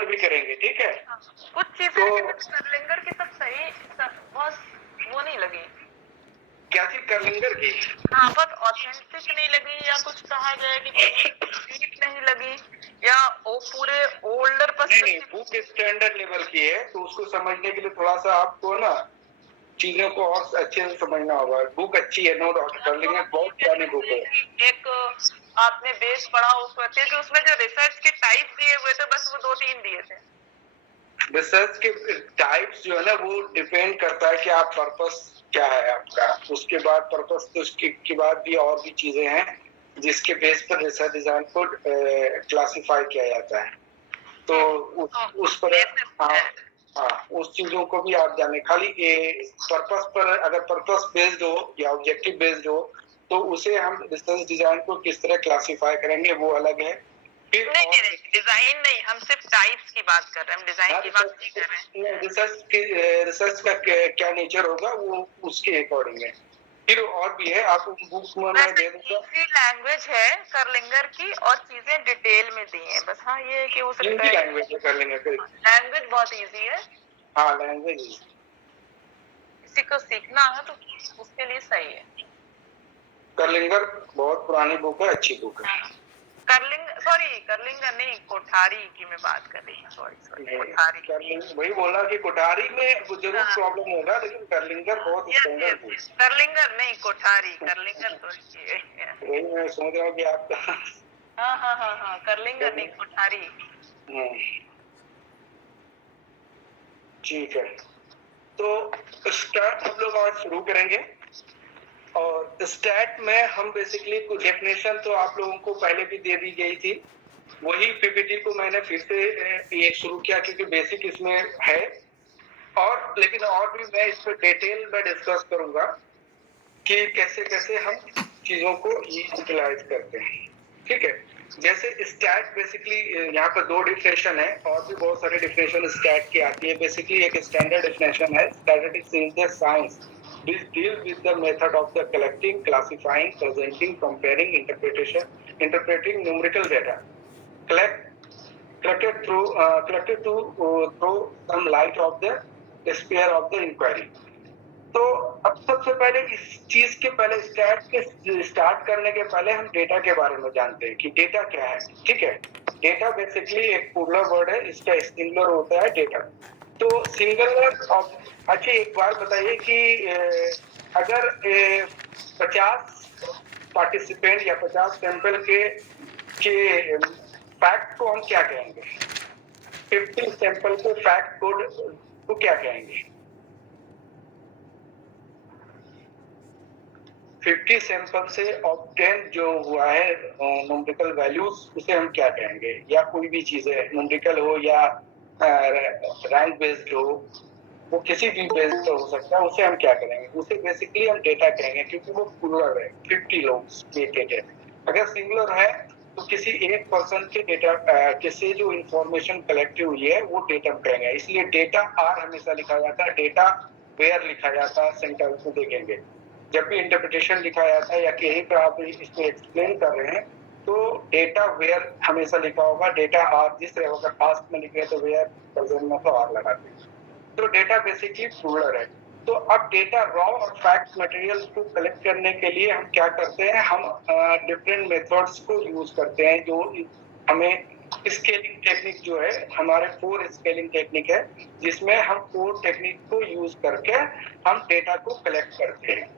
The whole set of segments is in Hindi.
पर भी करेंगे, ठीक है। कुछ चीजें कर्लिंगर की सब सही बहुत वो नहीं लगी। क्या चीज कर्लिंगर की? हाँ, बहुत ऑथेंटिक नहीं लगी, या कुछ कहा जाए कि स्वीट नहीं लगी, या वो पूरे ओल्डर नहीं, बुक स्टैंडर्ड लेवल की है, तो उसको समझने के लिए थोड़ा सा आपको ना चीजों को और अच्छे से समझना होगा। बुक अच्छी है, नो डाउट, कर्लिंगर बहुत पुरानी बुक है। एक आपने बेस पढ़ा उसमें जो रिसर्च के टाइप दिए हुए थे, बस वो 2-3 दिए थे। रिसर्च के टाइप्स जो है ना, वो डिपेंड करता है कि आप पर्पस क्या है आपका। उसके बाद पर्पस तो उसके बाद भी और भी चीजें हैं जिसके बेस पर रिसर्च डिजाइन को क्लासिफाई किया जाता है। तो उस पर उस चीजों को भी आप जाने। खाली पर्पस पर, अगर पर्पस बेस्ड हो या ऑब्जेक्टिव बेस्ड हो, तो उसे हम रिसर्च डिजाइन को किस तरह क्लासिफाई करेंगे वो अलग है। फिर नहीं, डिजाइन नहीं, हम सिर्फ टाइप्स की बात कर रहे हैं, हम डिजाइन की बात नहीं कर रहे हैं। रिसर्च का क्या नेचर होगा वो उसके अकॉर्डिंग है। फिर और भी है, आप बुक में मैं दे दूंगा। लैंग्वेज है कर्लिंगर की, और चीजें डिटेल में दी हैं, बस। हाँ, ये है कि उस हिंदी लैंग्वेज में कर लेंगे फिर। लैंग्वेज बहुत इजी है। हाँ, लैंग्वेज किसी को सीखना है तो उसके लिए सही है। कर्लिंगर बहुत पुरानी बुक है, अच्छी बुक है। कर्लिंगर नहीं, कोठारी की मैं बात कर रही हूँ। सॉरी, कोठारी। वही बोला कि कोठारी में जरूर प्रॉब्लम होगा, लेकिन कर्लिंगर बहुत स्टैंडर्ड है। कर्लिंगर नहीं, कोठारी। कर्लिंगर तो वही मैं सोच रहा हूँ कि आपका। हाँ, कर्लिंगर नहीं, कोठारी। ठीक है, तो स्टार्ट हम लोग आज शुरू करेंगे। और स्टैट में हम बेसिकली कुछ डेफिनेशन तो आप लोगों को पहले भी दे दी गई थी, वही पीपीटी को मैंने फिर से ये शुरू किया क्योंकि बेसिक इसमें है। और लेकिन और भी मैं इस पर डिटेल में डिस्कस करूंगा कि कैसे कैसे हम चीजों को यूटिलाइज करते हैं, ठीक है। जैसे स्टैट बेसिकली यहाँ पर 2 डिफिनेशन है, और भी बहुत सारे डिफिनेशन स्टैट की आती है। बेसिकली एक स्टैंडर्ड डिफिनेशन है, statistics is the science which deals with the method of the collecting, classifying, presenting, comparing, interpreting numerical data collected through some light of the sphere of the inquiry। तो अब सबसे पहले इस चीज के पहले स्टार्ट करने के पहले हम डेटा के बारे में जानते हैं कि डेटा क्या है, ठीक है। डेटा बेसिकली एक प्लूरल वर्ड है, इसका सिंगुलर होता है डेटा। तो सिंगुलर ऑफ, अच्छा एक बार बताइए कि अगर 50 पार्टिसिपेंट या 50 सैंपल के फैक्ट को हम क्या कहेंगे? 50 सैंपल के फैक्ट को क्या कहेंगे? 50 सैंपल से ऑब्टेन जो हुआ है न्यूमेरिकल वैल्यूज, उसे हम क्या कहेंगे? या कोई भी चीज है, न्यूमेरिकल हो या रैंक बेस्ड हो, वो किसी भी बेस पे हो सकता है, उसे हम क्या करेंगे? उसे बेसिकली हम डेटा कहेंगे, क्योंकि वो प्लूरल है, 50 लोग डेटा है। अगर सिंगुलर है तो किसी एक पर्सन के डेटा किसी जो इंफॉर्मेशन कलेक्ट हुई है वो डेटा कहेंगे। इसलिए डेटा आर हमेशा लिखा जाता है, डेटा वेयर लिखा जाता है। सेंटेंस को देखेंगे जब भी इंटरप्रिटेशन लिखा जाता है या कहीं पर आप इसको एक्सप्लेन कर रहे हैं तो डेटा वेयर हमेशा लिखा होगा, डेटा आर जिस तरह होगा। पास्ट में लिखे तो वेयर, प्रेजेंट में तो आर लगाते हैं। तो डेटा बेसिकली प्लूरल है। तो अब डेटा रॉ और फैक्ट मटेरियल को कलेक्ट करने के लिए हम क्या करते हैं? हम डिफरेंट मेथड्स को यूज करते हैं, जो हमें स्केलिंग टेक्निक जो है, हमारे 4 स्केलिंग टेक्निक है, जिसमें हम 4 टेक्निक को यूज करके हम डेटा को कलेक्ट करते हैं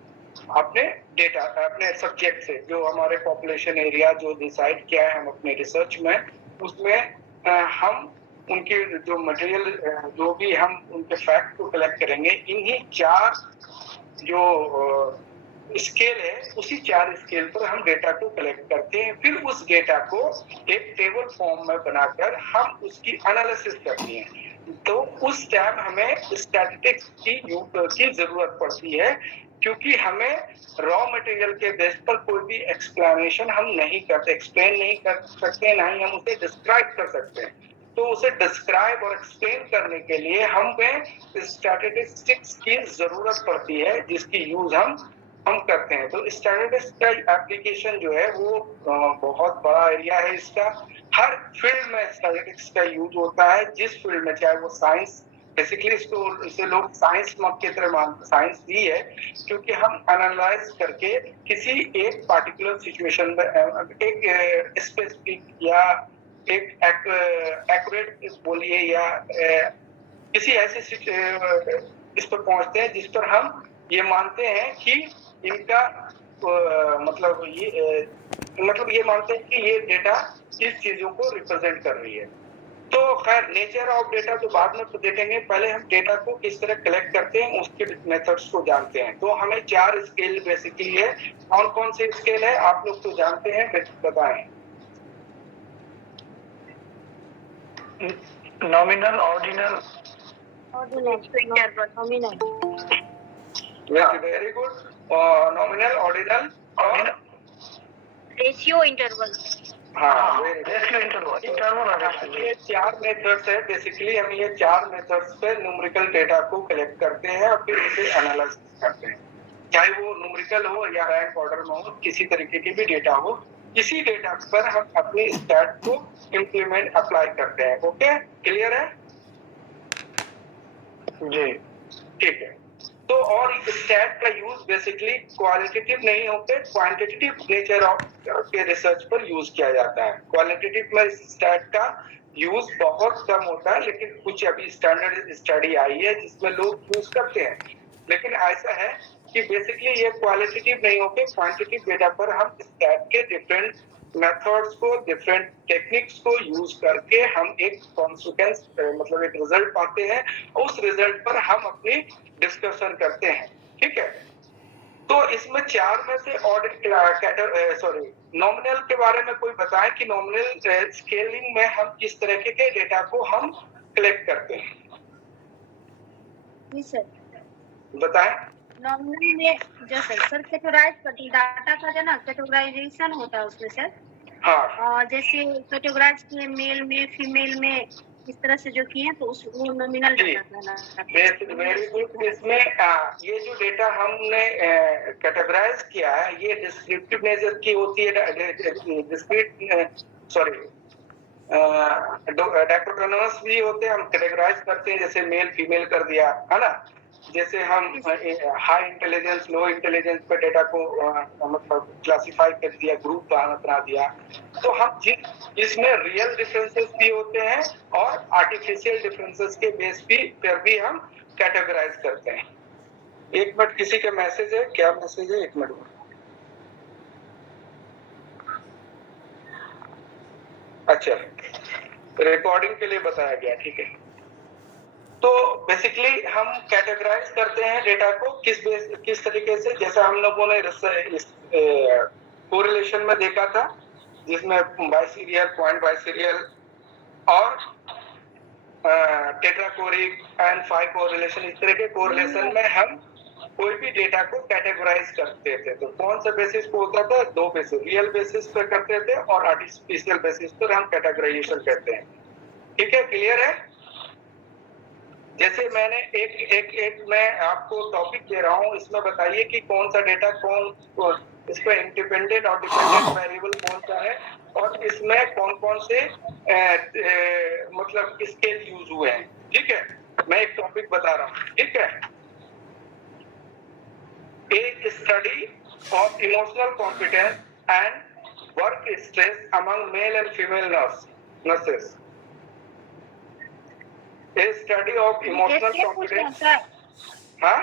अपने डेटा, अपने सब्जेक्ट से। जो हमारे पॉपुलेशन एरिया जो डिसाइड किया है हम अपने रिसर्च में, उसमें हम उनके जो मटेरियल जो भी हम उनके फैक्ट को कलेक्ट करेंगे, इन्हीं 4 जो स्केल है, उसी 4 स्केल पर हम डेटा को कलेक्ट करते हैं। फिर उस डेटा को एक टेबल फॉर्म में बनाकर हम उसकी एनालिसिस करते हैं। तो उस टाइम हमें स्टैटिस्टिक्स की जरूरत पड़ती है, क्योंकि हमें रॉ मटेरियल के बेस पर कोई भी एक्सप्लेनेशन हम नहीं करते, एक्सप्लेन नहीं कर सकते, ना ही हम उसे डिस्क्राइब कर सकते हैं। तो उसे डिस्क्राइब और एक्सप्लेन करने के लिए हमें स्टैटिस्टिक्स की जरूरत पड़ती है, जिसकी यूज हम हम करते हैं। तो स्टैटिस्टिक्स का एप्लीकेशन जो है वो बहुत बड़ा एरिया है इसका। हर फील्ड में स्टैटिस्टिक्स का यूज होता है, जिस फील्ड में, चाहे वो साइंस, बेसिकली इसे लोग साइंस की तरह मानते, साइंस भी है क्योंकि हम एनालाइज करके किसी एक पार्टिकुलर सिचुएशन में एक स्पेसिफिक या एक एक्यूरेट बोलिए या किसी ऐसे इस पर पहुंचते हैं जिस पर हम ये मानते हैं कि इनका मतलब ये मानते हैं कि ये डेटा इस चीजों को रिप्रेजेंट कर रही है। तो खैर नेचर ऑफ डेटा तो बाद में देखेंगे, पहले हम डेटा को किस तरह कलेक्ट करते हैं उसके मेथड्स को जानते हैं। तो हमें 4 स्केल बेसिकली है। कौन कौन से स्केल है आप लोग तो जानते हैं, बताएं। Nominal, ordinal, nominal. Very good. Nominal, ordinal और रेशियो इंटरवल। हाँ, रेशियो इंटरवल और रेशियो। ये 4 मेथड्स है बेसिकली। हम ये 4 मेथड्स पे न्यूमेरिकल डेटा को कलेक्ट करते हैं और फिर उसे एनालाइज करते हैं, चाहे वो न्यूमेरिकल हो या रैंक ऑर्डर में हो, किसी तरीके की भी डेटा हो, इसी डेटा पर हम अपनी स्टैट को इम्प्लीमेंट अप्लाई करते हैं। ओके, क्लियर है जी? ठीक है। तो और स्टैट का यूज बेसिकली क्वालिटेटिव नहीं होते, क्वांटिटेटिव नेचर ऑफ के रिसर्च पर यूज किया जाता है। क्वालिटेटिव में स्टैट का यूज बहुत कम होता है, लेकिन कुछ अभी स्टैंडर्ड स्टडी आई है जिसमें लोग यूज करते हैं। लेकिन ऐसा है कि बेसिकली ये क्वालिटेटिव नहीं होते, क्वांटिटेटिव डेटा पर हम स्टैट के डिफरेंट मेथड्स को, डिफरेंट टेक्निक्स को यूज करके हम एक कॉन्सिक्वेंस मतलब एक रिजल्ट पाते हैं। उस रिजल्ट पर हम अपनी डिस्कशन करते हैं, ठीक है। तो इसमें 4 में से नॉमिनल के बारे में कोई बताए कि नॉमिनल स्केलिंग में हम किस तरह के डेटा को हम कलेक्ट करते हैं। जी सर, बताएं। नॉमिनल में जो सर कैटेगराइज डाटा का जो ना कैटेगराइजेशन होता है उसमें सर, हाँ, जैसे कैटेगराइज किए मेल में, फीमेल में, इस तरह से जो किए तो उस वो नॉमिनल डाटा कहलाता है। Very good. इसमें ये जो डेटा हमने कैटेगराइज किया है ये डिस्क्रिप्टिव नेचर की होती है, डायक्रोटोनमस भी होते हैं। हम कैटेगराइज करते हैं, जैसे मेल फीमेल कर दिया है ना। जैसे हम हाई इंटेलिजेंस लो इंटेलिजेंस पे डेटा को मतलब क्लासिफाई कर दिया, ग्रुप बना दिया। तो हम इसमें रियल डिफरेंसेस भी होते हैं और आर्टिफिशियल डिफरेंसेस के बेस पर भी हम कैटेगराइज करते हैं। एक मिनट, किसी का मैसेज है? क्या मैसेज है? एक मिनट। अच्छा, रिकॉर्डिंग के लिए बताया गया, ठीक है। तो बेसिकली हम कैटेगराइज करते हैं डेटा को किस तरीके से, जैसा हम लोगों ने कोरिलेशन में देखा था, जिसमें बाइसीरियल, पॉइंट बाइसीरियल और टेट्राकोरिक एंड 5 कोरिलेशन, इस तरह के कोरिलेशन में हम कोई भी डेटा को कैटेगराइज करते थे। तो कौन सा बेसिस पे होता था? 2 बेसिस, रियल बेसिस पर करते थे और आर्टिफिशियल बेसिस पर हम कैटेगराइजेशन करते हैं, ठीक है। क्लियर है? जैसे मैंने एक मैं आपको टॉपिक दे रहा हूँ, इसमें बताइए कि कौन सा डेटा कौन इसमें इंडिपेंडेंट और डिपेंडेंट वेरिएबल कौन सा है और इसमें कौन कौन से मतलब स्केल यूज हुए हैं, ठीक है। मैं एक टॉपिक बता रहा हूँ, ठीक है। A study of emotional competence and work stress among male and female nurses. A study of emotional competence. हाँ,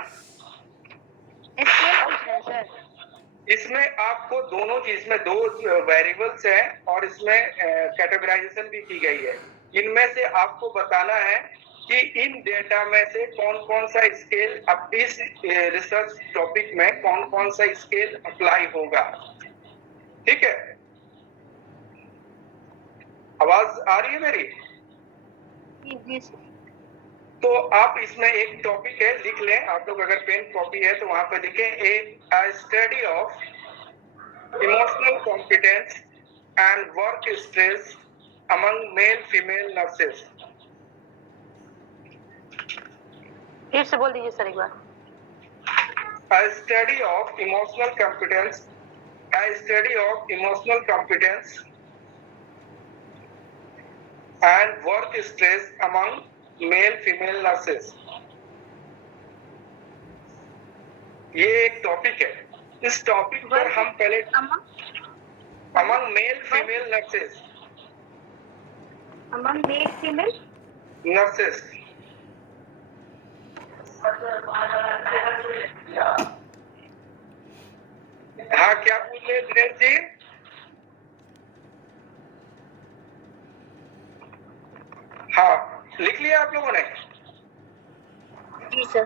इसमें आपको दोनों चीज में 2 वेरिएबल्स हैं और इसमें कैटेगराइजेशन भी की गई है। इनमें से आपको बताना है कि इन डेटा में से कौन कौन सा स्केल अब इस रिसर्च टॉपिक में कौन कौन सा स्केल अप्लाई होगा, ठीक है। आवाज आ रही है मेरी? तो आप इसमें एक टॉपिक है, लिख लें आप लोग, अगर पेन कॉपी है तो वहां पे लिखें a study of emotional competence and work stress among male female nurses. फिर से बोल दीजिए सर एक बार। a study of emotional competence and work stress among male female nurses. ये एक टॉपिक है. इस टॉपिक पर हम पहले among male female nurses nurses. हाँ, क्या पूछ रहे दिनेश जी? हाँ, लिख लिया आप लोगों ने? जी सर।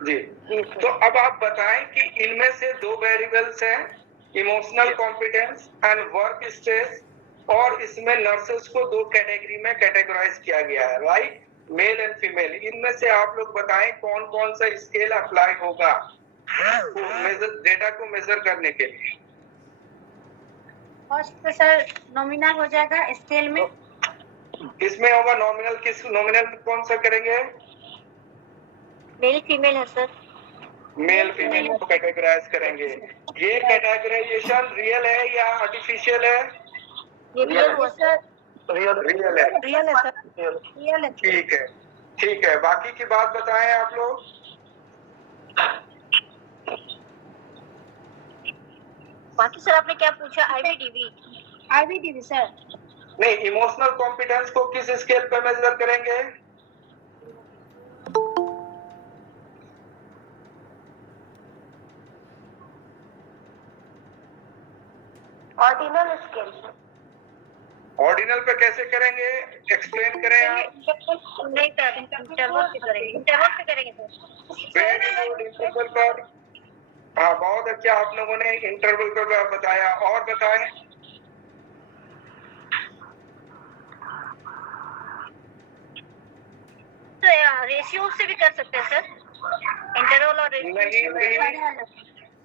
जी। तो अब आप बताएं कि इनमें से दो वेरिएबल्स हैं, emotional competence and work stress, और इसमें नर्सेस को दो कैटेगरी में कैटेगराइज किया गया है, राइट? Male and female. इनमें से आप लोग बताएं कौन कौन सा स्केल अप्लाई होगा डेटा को मेजर करने के लिए. फर्स्ट पे सर नॉमिनल हो जाएगा स्केल में. किसमें होगा नॉमिनल? नॉमिनल कौन सा करेंगे? मेल फीमेल है सर. मेल फीमेल को कैटेगराइज करेंगे. ये कैटेगराइजेशन रियल है या आर्टिफिशियल है? ये रियल हुआ सर. रियल है सर. रियल है. ठीक है. बाकी की बात बताएं आप लोग. बाकी सर आपने क्या पूछा? आईवीडीवी सर. नहीं, इमोशनल कॉम्पिटेंस को किस स्केल पे मेजर करेंगे? Ordinal scale. ऑर्डिनल पे कैसे करेंगे? एक्सप्लेन करें आप. नहीं सर, इंटरवल पे करेंगे सर. Very good. इंटरवल पर. हाँ, बहुत अच्छा आप लोगों ने इंटरवल पर बताया. और बताएं. रेशियो से भी कर सकते हैं सर. इंटरवल और नहीं.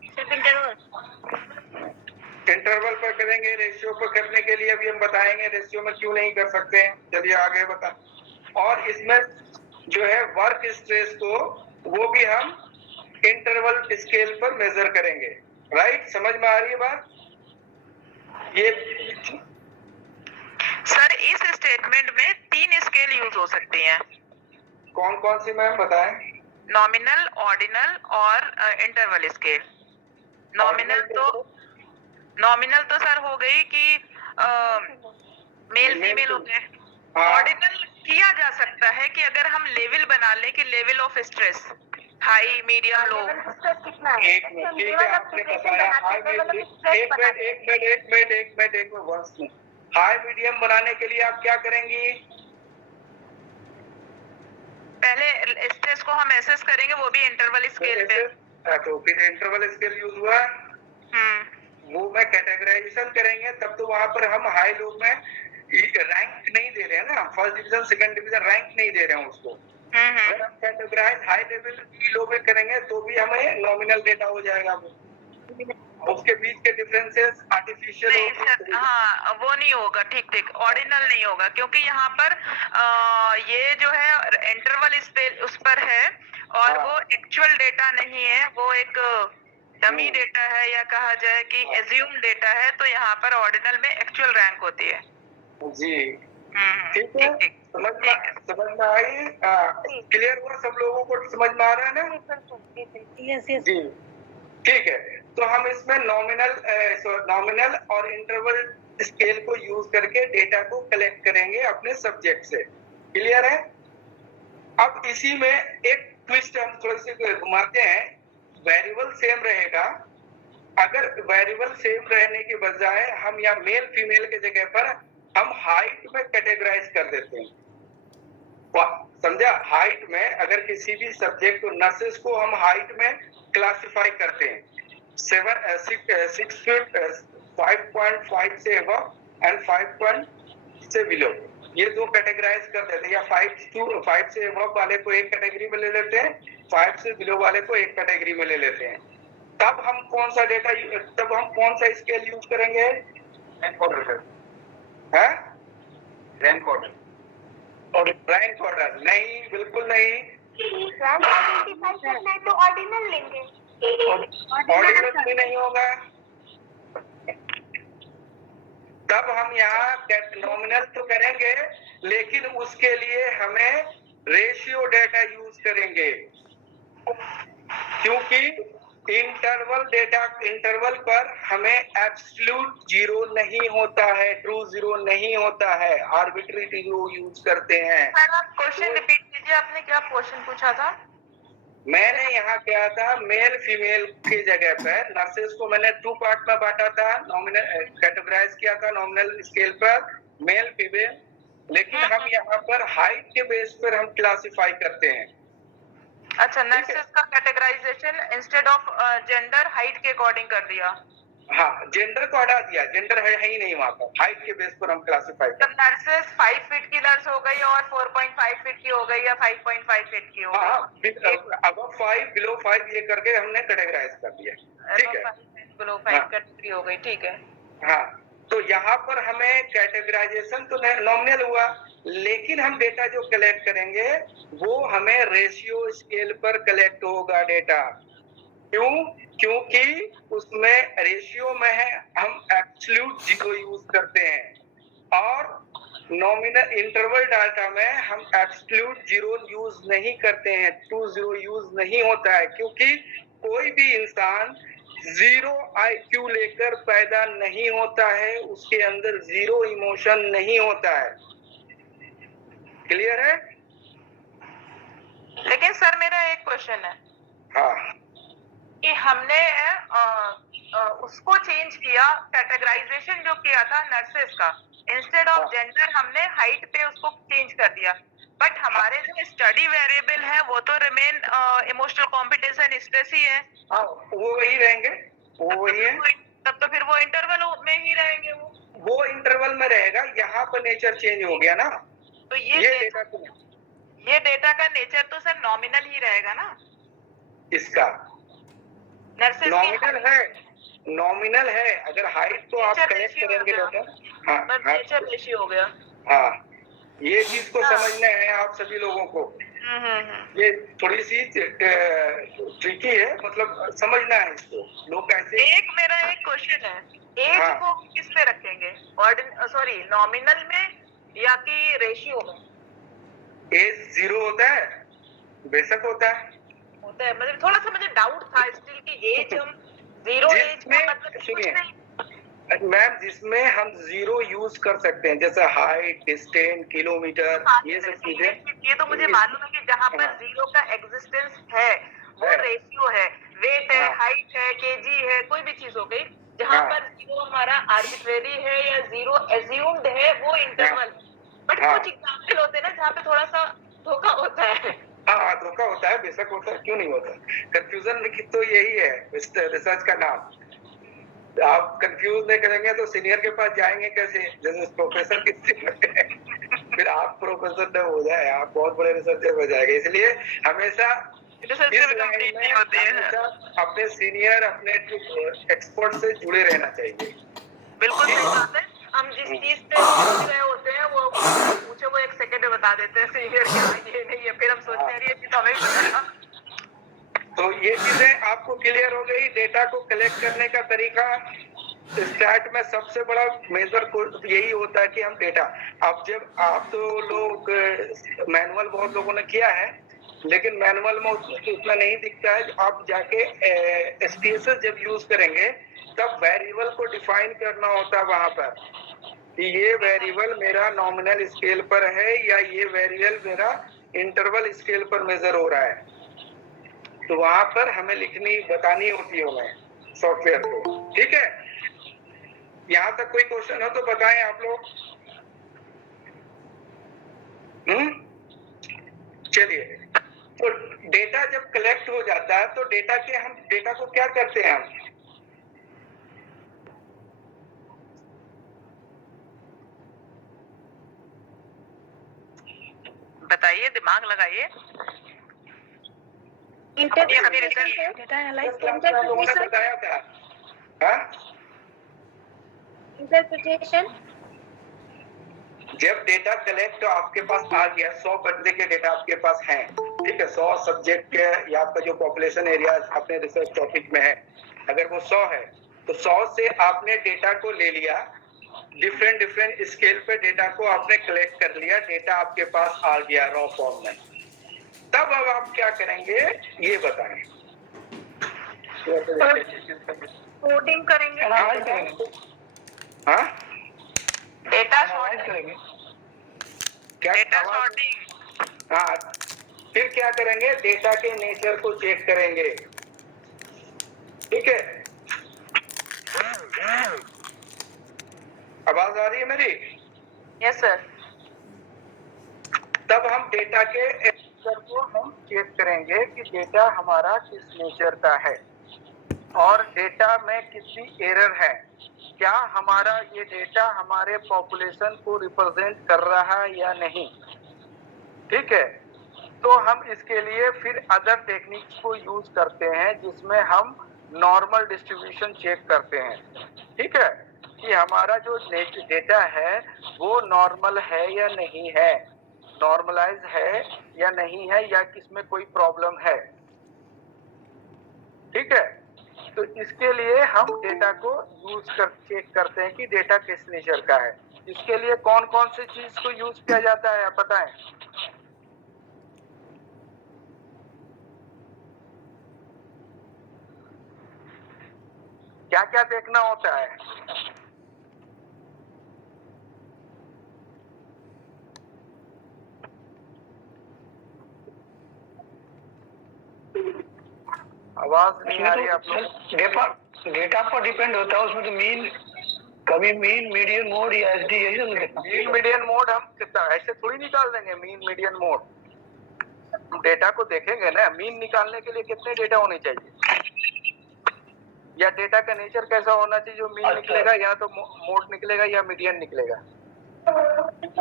सिर्फ इंटरवल. इंटरवल पर करेंगे. रेशियो पर करने के लिए अभी हम बताएंगे रेशियो में क्यों नहीं कर सकते हैं. चलिए आगे बता. और इसमें जो है वर्क स्ट्रेस को, वो भी हम इंटरवल स्केल पर मेजर करेंगे, राइट? समझ में आ रही है बात? ये सर इस स्टेटमेंट में 3 स्केल यूज हो सकती हैं. कौन कौन सी मैम बताएं? नॉमिनल, ऑर्डिनल और इंटरवल स्केल. नॉमिनल तो सर हो गई कि मेल फीमेल हो गए. ऑर्डिनल किया जा सकता है कि अगर हम लेवल बना लें कि level of stress high, medium, low. एक मिनट. ठीक है, आपने बताया हाई मीडियम. हाई मीडियम बनाने के लिए आप क्या करेंगी? पहले स्ट्रेस को हम एसेस करेंगे, वो भी इंटरवल स्केल पे. तो फिर इंटरवल स्केल यूज हुआ. वो में कैटेगराइजेशन करेंगे, तब तो वहां पर हम हाई लो में रैंक नहीं दे रहे हैं ना. First division, second division rank नहीं दे रहे हैं उसको. अगर हम कैटेगराइज हाई लेवल भी लो में करेंगे तो भी हमें नॉमिनल डेटा हो जाएगा. उसके बीच के डिफरेंसेस आर्टिफिशियल नहीं सर, हाँ वो नहीं होगा. ठीक. ऑर्डिनल नहीं होगा क्योंकि यहाँ पर ये जो है इंटरवल स्केल उस पर है और वो एक्चुअल डेटा नहीं है, वो एक डमी डेटा है या कहा जाए कि एज्यूम डेटा है. तो यहाँ पर ऑर्डिनल में एक्चुअल रैंक होती है. जी. ठीक है. समझ में आई? क्लियर हुआ? सब लोगों को समझ में आ रहा है ना? जी. ठीक है. तो हम इसमें नॉमिनल और इंटरवल स्केल को यूज करके डेटा को कलेक्ट करेंगे अपने सब्जेक्ट से. क्लियर है? अब इसी में एक ट्विस्ट हम थोड़े से घुमाते हैं. वेरिएबल सेम रहेगा. अगर वेरिएबल सेम रहने के बजाय हम या मेल फीमेल के जगह पर हम हाइट में कैटेगराइज कर देते हैं. समझा? हाइट में अगर किसी भी सब्जेक्ट को, नर्सेस को हम हाइट में क्लासिफाई करते हैं 6 फीट 5.5 से अबव एंड 5 से बिलो. ये दो कैटेगराइज कर देते हैं. या 5 से अबव वाले को एक कैटेगरी में ले लेते हैं, 5 से बिलो वाले को एक कैटेगरी में ले लेते हैं. तब हम कौन सा स्केल यूज करेंगे? Rank order. रैंक ऑर्डर नहीं, बिल्कुल नहीं. रैंक आइडेंटिफाई करना है तो ऑर्डिनल लेंगे। ऑर्डिनल भी नहीं होगा, तब हम यहाँ नॉमिनल तो करेंगे, लेकिन उसके लिए हमें रेशियो डेटा यूज करेंगे, क्योंकि इंटरवल पर हमें एब्सोल्यूट जीरो नहीं होता है, ट्रू जीरो नहीं होता है, आर्बिट्री जीरो यूज करते हैं। सर आप क्वेश्चन रिपीट कीजिए, आपने क्या क्वेश्चन पूछा था? मैंने यहाँ क्या था, मेल फीमेल की जगह पर नर्सेस को मैंने 2 पार्ट में बांटा था, नॉमिनल कैटेगराइज किया था नॉमिनल स्केल पर मेल फीमेल, लेकिन हम यहाँ पर हाइट के बेस पर हम क्लासिफाई करते हैं। अच्छा, नर्सेस का categorisation instead of gender height के अकॉर्डिंग कर दिया। हाँ, जेंडर को हटा दिया, जेंडर है ही नहीं वहाँ पर, हाइट के बेस पर हम क्लासिफाई करते हैं। तब नर्सेस 5 फीट की नर्स हो गई और 4.5 फीट की हो गई या 5.5 फीट की हो गई। हाँ, अबव 5 बिलो 5 ये करके हमने कैटेगराइज कर दिया, ठीक है, बिलो 5 कैटेगरी हो गई, ठीक है। हाँ, तो यहाँ पर हमें कैटेगराइजेशन तो नॉमिनल हुआ, लेकिन हम डेटा जो कलेक्ट करेंगे वो हमें रेशियो स्केल पर कलेक्ट होगा डेटा। क्यों? क्योंकि उसमें रेशियो में है, हम एब्सोल्यूट जीरो यूज करते हैं, और नॉमिनल इंटरवल डाटा में हम एब्सोल्यूट जीरो यूज नहीं करते हैं, ट्रू जीरो यूज नहीं होता है, क्योंकि कोई भी इंसान जीरो IQ लेकर पैदा नहीं होता है, उसके अंदर जीरो इमोशन नहीं होता है। क्लियर है? लेकिन सर मेरा एक क्वेश्चन है हाँ, कि हमने उसको चेंज किया, कैटेगराइजेशन जो किया था नर्सेस का, इंस्टेड ऑफ जेंडर हमने हाइट पे उसको चेंज कर दिया, बट हमारे जो स्टडी वेरिएबल है वो तो रिमेन इमोशनल कॉम्पिटिशन स्ट्रेस ही है। हाँ, वो वही रहेंगे, वो वही है, तब तो फिर वो इंटरवल में ही रहेंगे, वो इंटरवल में रहेगा। यहाँ पर नेचर चेंज हो गया ना, तो ये डेटा का नेचर तो सर नॉमिनल ही रहेगा ना। इसका नर्सेस नॉमिनल है, अगर हाइट तो आप कलेक्ट करेंगे डेटा। हाँ, नेचर रेशियो हो गया। हाँ, ये चीज को समझना है आप सभी लोगों को, ये थोड़ी सी ट्रिकी है, मतलब समझना है इसको, लोग कैसे। मेरा एक क्वेश्चन है, एज को किस पे रखेंगे, सॉरी नॉमिनल में या कि रेशियो में? एज जीरो होता है, बेशक होता है, मतलब थोड़ा सा मुझे डाउट था स्टिल कि एज हम जीरो एज में, मतलब सुनिए मैम, जिसमें हम जीरो यूज कर सकते हैं, जैसे हाइट, डिस्टेंस, किलोमीटर, ये सब चीजें, ये तो मुझे मालूम है कि जहाँ पर जीरो का एग्जिस्टेंस है वो रेशियो है, वेट है, हाइट है, केजी है, कोई भी चीज हो गई, जहाँ पर जीरो हमारा आर्बिट्रेरी है या जीरो एज्यूम्ड है वो इंटरवल, बट कुछ एग्जाम्पल होते हैं ना जहाँ पे थोड़ा सा धोखा होता है। हाँ, धोखा होता है, बेशक होता है, क्यों नहीं होता। कंफ्यूजन लिखित तो यही है रिसर्च का नाम। आप कंफ्यूज नहीं करेंगे तो सीनियर के पास जाएंगे कैसे, जैसे प्रोफेसर किससे फिर आप प्रोफेसर न हो जाए, आप बहुत बड़े रिसर्चर हो जाएंगे। इसलिए हमेशा अपने सीनियर, अपने एक्सपर्ट से जुड़े रहना चाहिए। बिल्कुल सही बात है, हम जिस चीज से पूछ रहे होते हैं वो पूछे वो 1 सेकंड में बता देते हैं सीनियर क्या ये नहीं है, फिर हम सोचते हैं ये चीज हमें भी पता। तो ये चीजें आपको क्लियर हो गई। डेटा को कलेक्ट करने का तरीका, स्टैट में सबसे बड़ा मेजर यही होता है कि हम डेटा, अब जब आप तो लोग मैनुअल बहुत लोगों ने किया है, लेकिन मैनुअल में उतना नहीं दिखता है। आप जाके SPSS जब यूज करेंगे तब वेरिएबल को डिफाइन करना होता है वहां पर, कि ये वेरिएबल मेरा नॉमिनल स्केल पर है या ये वेरिएबल मेरा इंटरवल स्केल पर मेजर हो रहा है, तो वहां पर हमें बतानी होती है हमें सॉफ्टवेयर को। ठीक है, यहाँ तक कोई क्वेश्चन हो तो बताएं आप लोग। चलिए, तो डेटा जब कलेक्ट हो जाता है तो डेटा को क्या करते हैं हम? बताइए, दिमाग लगाइए। इंटरप्रिटेशन। जब डेटा कलेक्ट आपके पास आ गया, 100 बंदे के डेटा आपके पास हैं, ठीक है, 100 सब्जेक्ट के या आपका जो पॉपुलेशन एरिया अपने रिसर्च टॉपिक में है, अगर वो 100 है तो 100 से आपने डेटा को ले लिया, डिफरेंट स्केल पे डेटा को आपने कलेक्ट कर लिया, डेटा आपके पास आ गया रॉ फॉर्म में, तब अब आप क्या करेंगे ये बताएं। कोडिंग करेंगे, एनालाइज करेंगे, हाँ डेटा एनालाइज करेंगे। क्या डेटा सॉर्टिंग। हाँ, फिर क्या करेंगे, डेटा के नेचर को चेक करेंगे, ठीक है। आवाज आ रही है मेरी? Yes sir. तब हम डेटा के नेचर को हम चेक करेंगे कि डेटा हमारा किस नेचर का है और डेटा में कितनी एरर है, क्या हमारा ये डेटा हमारे पॉपुलेशन को रिप्रेजेंट कर रहा है या नहीं, ठीक है। तो हम इसके लिए फिर अदर टेक्निक्स को यूज करते हैं जिसमें हम नॉर्मल डिस्ट्रीब्यूशन चेक करते हैं, ठीक है, कि हमारा जो डेटा है वो नॉर्मल है या नहीं है, नॉर्मलाइज है या नहीं है, या किसमें कोई प्रॉब्लम है, ठीक है। तो इसके लिए हम डेटा को चेक करते हैं कि डेटा किस नेचर का है। इसके लिए कौन कौन सी चीज को यूज किया जाता है आप बताएं। क्या क्या देखना होता है? आवाज नहीं आ रही आप लोग। डेटा पर डिपेंड होता है, उसमें तो मीन, कभी मीन, मीडियन मोड या एसडी, यही सब देखना। मीन मीडियन मोड हम कितना ऐसे थोड़ी निकाल देंगे, मीन मीडियन मोड हम डेटा को देखेंगे ना, मीन निकालने के लिए कितने डेटा होने चाहिए, या डेटा का नेचर कैसा होना चाहिए जो मीन अच्छा। निकलेगा, या तो मोड निकलेगा या मीडियन निकलेगा।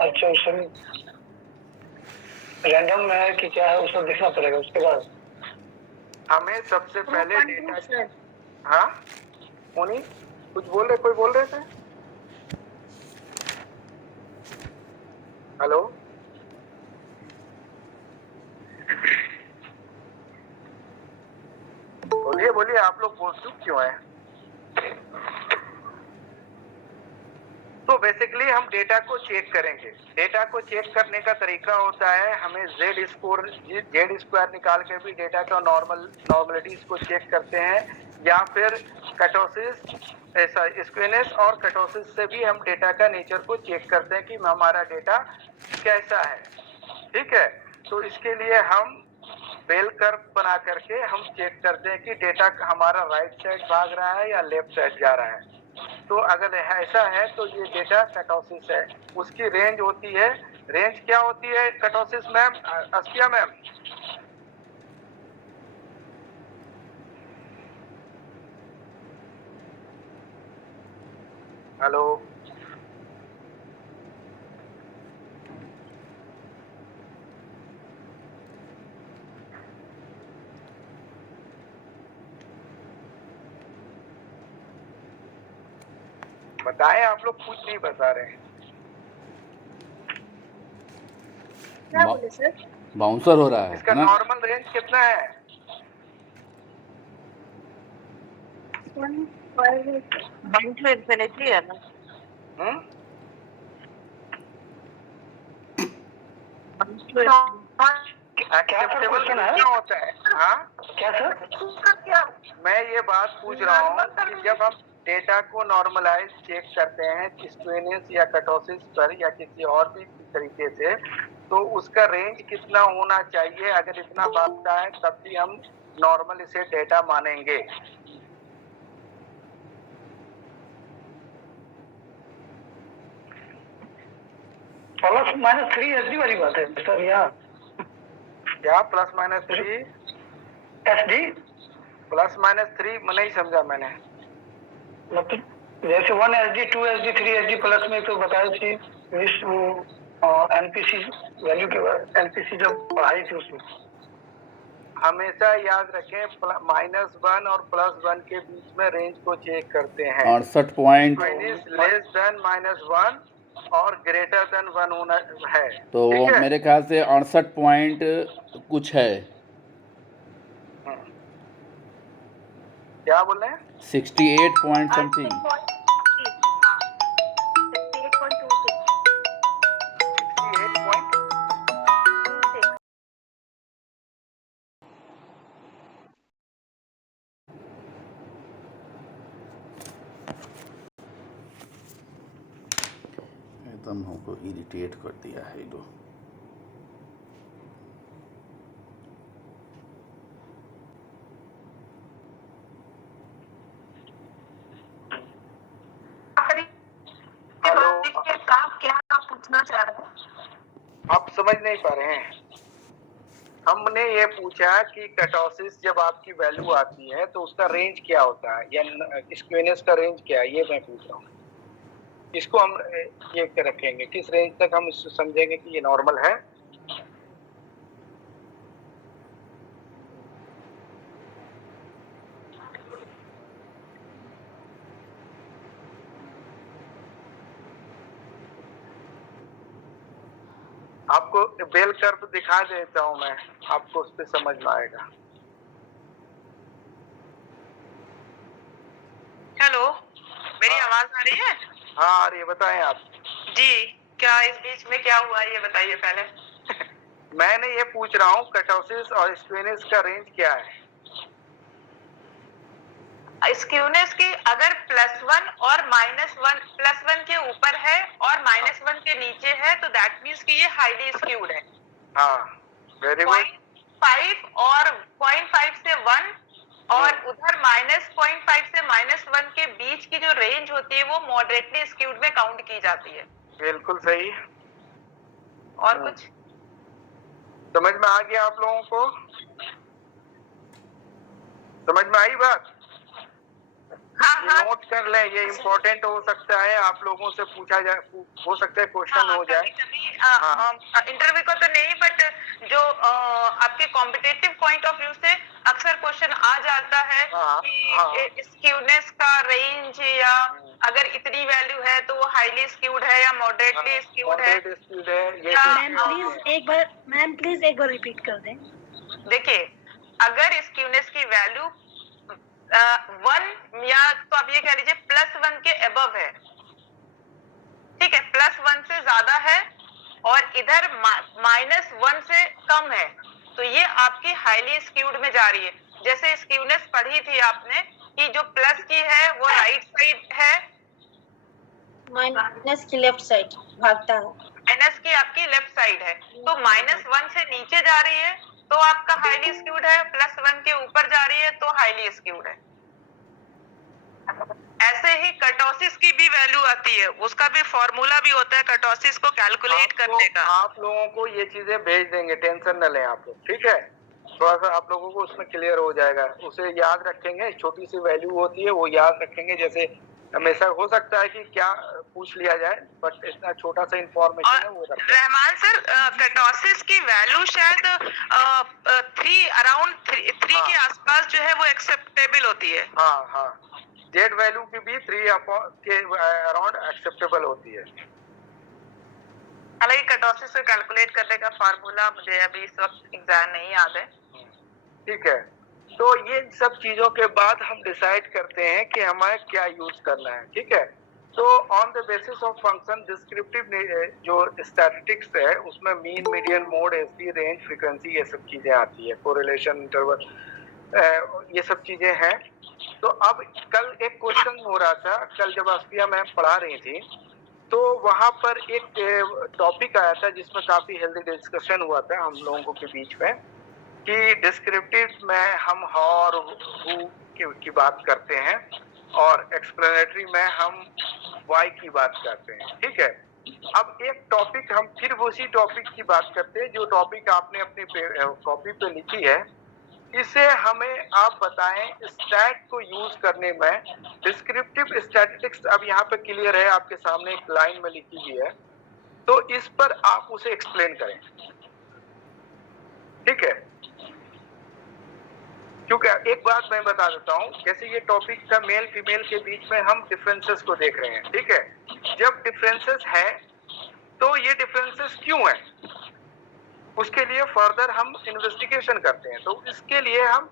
अच्छा, उसमें रैंडम में है कि क्या है, उसको देखना पड़ेगा। उसके बाद हमें सबसे पहले डेटा, सर हाँ मोनी कुछ बोल रहे, कोई बोल रहे थे? हेलो, बोलिए बोलिए, आप लोग बोल चुप क्यों हैं? तो बेसिकली हम डेटा को चेक करेंगे। डेटा को चेक करने का तरीका होता है, हमें जेड स्क्वायर निकाल के भी डेटा का नॉर्मलिटीज को चेक करते हैं, या फिर कटोसिस, ऐसा स्क्वीनेस और कटोसिस से भी हम डेटा का नेचर को चेक करते हैं कि हमारा डेटा कैसा है, ठीक है। तो इसके लिए हम बेल कर्व बना करके हम चेक करते हैं कि डेटा हमारा राइट साइड भाग रहा है या लेफ्ट साइड जा रहा है। तो अगर ऐसा है तो ये डेटा कटोसिस है। उसकी रेंज होती है, रेंज क्या होती है कटोसिस मैम, अस्पिया मैम? हेलो, बताएं, आप लोग कुछ नहीं बता रहे हैं। क्या बोले सर? बाउंसर हो रहा है इसका ना? नॉर्मल रेंज कितना है? 1 to infinity है ना? एक्सेप्टेबल क्या होता है? हाँ क्या सर? मैं ये बात पूछ रहा हूँ कि जब हम डेटा को नॉर्मलाइज चेक करते हैं स्क्वीनेस या कटोसिस पर या किसी और भी तरीके से, तो उसका रेंज कितना होना चाहिए? अगर इतना भागता है तब भी हम नॉर्मल इसे डेटा मानेंगे। +-3 एसडी वाली बात है सर। यहाँ क्या +-3 एसडी, +-3 मैं नहीं समझा मैंने। मतलब जैसे 1 एसडी, 2 एसडी, 3 एसडी प्लस में तो बताया थी एनपीसी वैल्यू के बाद, एनपीसी जब पढ़ाई थी उसमें। हमेशा याद रखें -1 और +1 के बीच में रेंज को चेक करते हैं। 68 पॉइंट लेस देन -1 और ग्रेटर देन 1 होना है। तो ठीक है? मेरे ख्याल से 68 पॉइंट कुछ है, क्या बोल रहे हैं? 68 पॉइंट समथिंग। 68.26। एकदम हमको इरिटेट कर दिया है ये। हेलो, क्या पूछना चाह रहे हैं? आप समझ नहीं पा रहे हैं। हमने ये पूछा कि कर्टोसिस जब आपकी वैल्यू आती है तो उसका रेंज क्या होता है, या स्क्यूनेस का रेंज क्या है, ये मैं पूछ रहा हूँ। इसको हम ये रखेंगे, किस रेंज तक हम इसको समझेंगे कि ये नॉर्मल है। आपको बेल कर्व दिखा देता हूं मैं, आपको उस पर समझ में आएगा। हेलो, मेरी हाँ। आवाज आ रही है? हाँ, और ये बताएं आप। जी, क्या इस बीच में क्या हुआ ये बताइए पहले। मैंने ये पूछ रहा हूँ कर्टोसिस और स्क्यूनेस का रेंज क्या है। स्क्यूनेस की अगर +1 और -1, +1 के ऊपर है और -1 के नीचे है तो दैट मीन्स कि ये हाईली स्क्यूड है। हाँ, वेरी गुड। 0.5 और 0.5 से 1 और उधर -0.5 से -1 के बीच की जो रेंज होती है वो मॉडरेटली स्क्यूड में काउंट की जाती है। बिल्कुल सही। और कुछ समझ में आ गया आप लोगों को? समझ में आई बात? हाँ नोट कर लें, ये इम्पोर्टेंट हो सकता है, आप लोगों से पूछा जाए, हो सकता है क्वेश्चन हो जाए। इंटरव्यू को तो नहीं, बट जो आपके कॉम्पिटेटिव पॉइंट ऑफ व्यू से अक्सर क्वेश्चन आ जाता है कि स्क्यूनेस का रेंज, या अगर इतनी वैल्यू है तो वो हाईली स्क्यूड है या मॉडरेटली स्क्यूड है। मैम प्लीज एक बार रिपीट कर दें। देखिए, अगर स्क्यूनेस की वैल्यू 1 या तो आप ये कह लीजिए +1 के अबव है, ठीक है, +1 से ज्यादा है और इधर -1 से कम है, तो ये आपकी हाईली स्क्यूड में जा रही है। जैसे स्क्यूनेस पढ़ी थी आपने कि जो प्लस की है वो राइट साइड है, माइनस की लेफ्ट साइड भागता है, माइनस की आपकी लेफ्ट साइड है, तो -1 से नीचे जा रही है तो आपका हाईली स्क्यूड है, +1 के ऊपर जा रही है तो हाईली स्क्यूड है। ऐसे ही कर्टोसिस की भी वैल्यू आती है, उसका भी फॉर्मूला भी होता है कर्टोसिस को कैलकुलेट करने का। आप लोगों को ये चीजें भेज देंगे, टेंशन न लें आप लोग, ठीक है? थोड़ा सा आप लोगों को उसमें क्लियर हो जाएगा, उसे याद रखेंगे। छोटी सी वैल्यू होती है वो याद रखेंगे, जैसे हमेशा हो सकता है कि क्या पूछ लिया जाए, बट इतना छोटा सा इंफॉर्मेशन है वो रखें। रहमान सर, कर्टोसिस की वैल्यू शायद 3 के आसपास जो है वो एक्सेप्टेबल होती है। हाँ, जेड वैल्यू की भी 3 के अराउंड एक्सेप्टेबल होती है। हालांकि कर्टोसिस को कैलकुलेट करने का फार्मूला मुझे अभी इस वक्त एग्जैक्ट नहीं याद है। ठीक है, तो ये सब चीजों के बाद हम डिसाइड करते हैं कि हमें क्या यूज करना है। ठीक है, तो on the basis of function descriptive जो स्टैटिस्टिक्स है उसमें mean, median, mode, SP, range, frequency, ये सब चीजें आती है, कोरिलेशन, इंटरवल, ये सब चीजें हैं। तो अब कल एक क्वेश्चन हो रहा था, कल जब आस्पिया मैम पढ़ा रही थी तो वहां पर एक टॉपिक आया था जिसमें काफी हेल्दी डिस्कशन हुआ था हम लोगों के बीच में, कि डिस्क्रिप्टिव में हम और हु की बात करते हैं और एक्सप्लेनेटरी में हम वाई की बात करते हैं। ठीक है, अब एक टॉपिक हम फिर उसी टॉपिक की बात करते हैं जो टॉपिक आपने अपनी कॉपी पे लिखी है। इसे हमें आप बताएं स्टैट को यूज करने में, डिस्क्रिप्टिव स्टैटिस्टिक्स अब यहाँ पे क्लियर है, आपके सामने एक लाइन में लिखी हुई है, तो इस पर आप उसे एक्सप्लेन करें। ठीक है, क्योंकि एक बात मैं बता देता हूँ, जैसे ये टॉपिक का मेल फीमेल के बीच में हम डिफरेंसेस को देख रहे हैं। ठीक है, जब डिफरेंसेस है तो ये डिफरेंसेस क्यों है, उसके लिए फर्दर हम इन्वेस्टिगेशन करते हैं। तो इसके लिए हम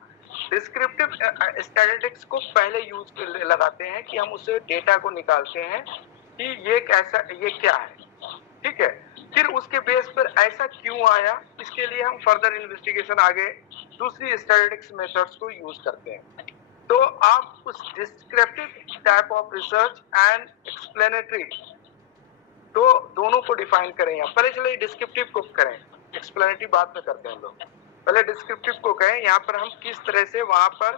डिस्क्रिप्टिव स्टैटिस्टिक्स को पहले यूज लगाते हैं कि हम उससे डेटा को निकालते हैं कि ये क्या है, ठीक है। फिर उसके बेस पर ऐसा क्यों आया, इसके लिए हम फर्दर इन्वेस्टिगेशन आगे दूसरी स्टैटिस्टिक्स मेथड्स को यूज करते हैं। तो आप उस descriptive type of research and explanatory, तो दोनों को डिफाइन करें। पहले चलिए डिस्क्रिप्टिव को करें, एक्सप्लेनेटरी बाद में करते हैं हम लोग। पहले डिस्क्रिप्टिव को कहें, यहाँ पर हम किस तरह से वहां पर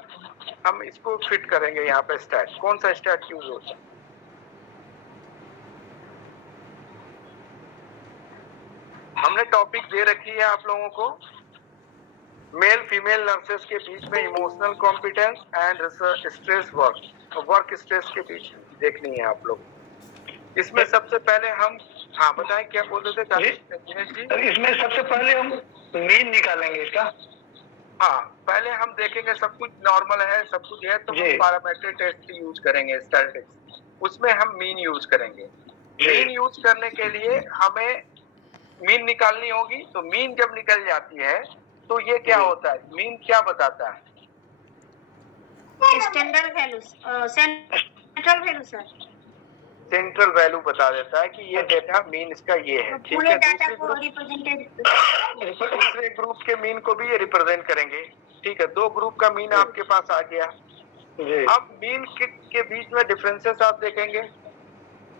हम इसको फिट करेंगे। यहाँ पे स्टैट, कौन सा स्टैट यूज होता है। हमने टॉपिक दे रखी है आप लोगों को, मेल फीमेल नर्सेस के बीच में emotional competence and stress work stress के बीच देखनी है आप लोग। इसमें सबसे पहले हम, हाँ बताएं क्या बोल रहे थे दिनेश जी। इसमें सबसे पहले हम मीन निकालेंगे इसका। हाँ, पहले हम देखेंगे सब कुछ नॉर्मल है, सब कुछ है, तो हम पैरामीट्रिक टेस्ट यूज करेंगे स्टैटिस्टिक्स, उसमें हम मीन यूज करेंगे। मीन यूज करने के लिए हमें मीन निकालनी होगी। तो मीन जब निकल जाती है तो ये क्या होता है, मीन क्या बताता है, standard value, central value sir, central value बता देता है कि ये डेटा मीन इसका ये है, ठीक पूरे है। डाटा को दूसरे ग्रुप के मीन को भी ये रिप्रेजेंट करेंगे, ठीक है। 2 ग्रुप का मीन आपके पास आ गया। अब मीन के बीच में डिफरेंसेस आप देखेंगे,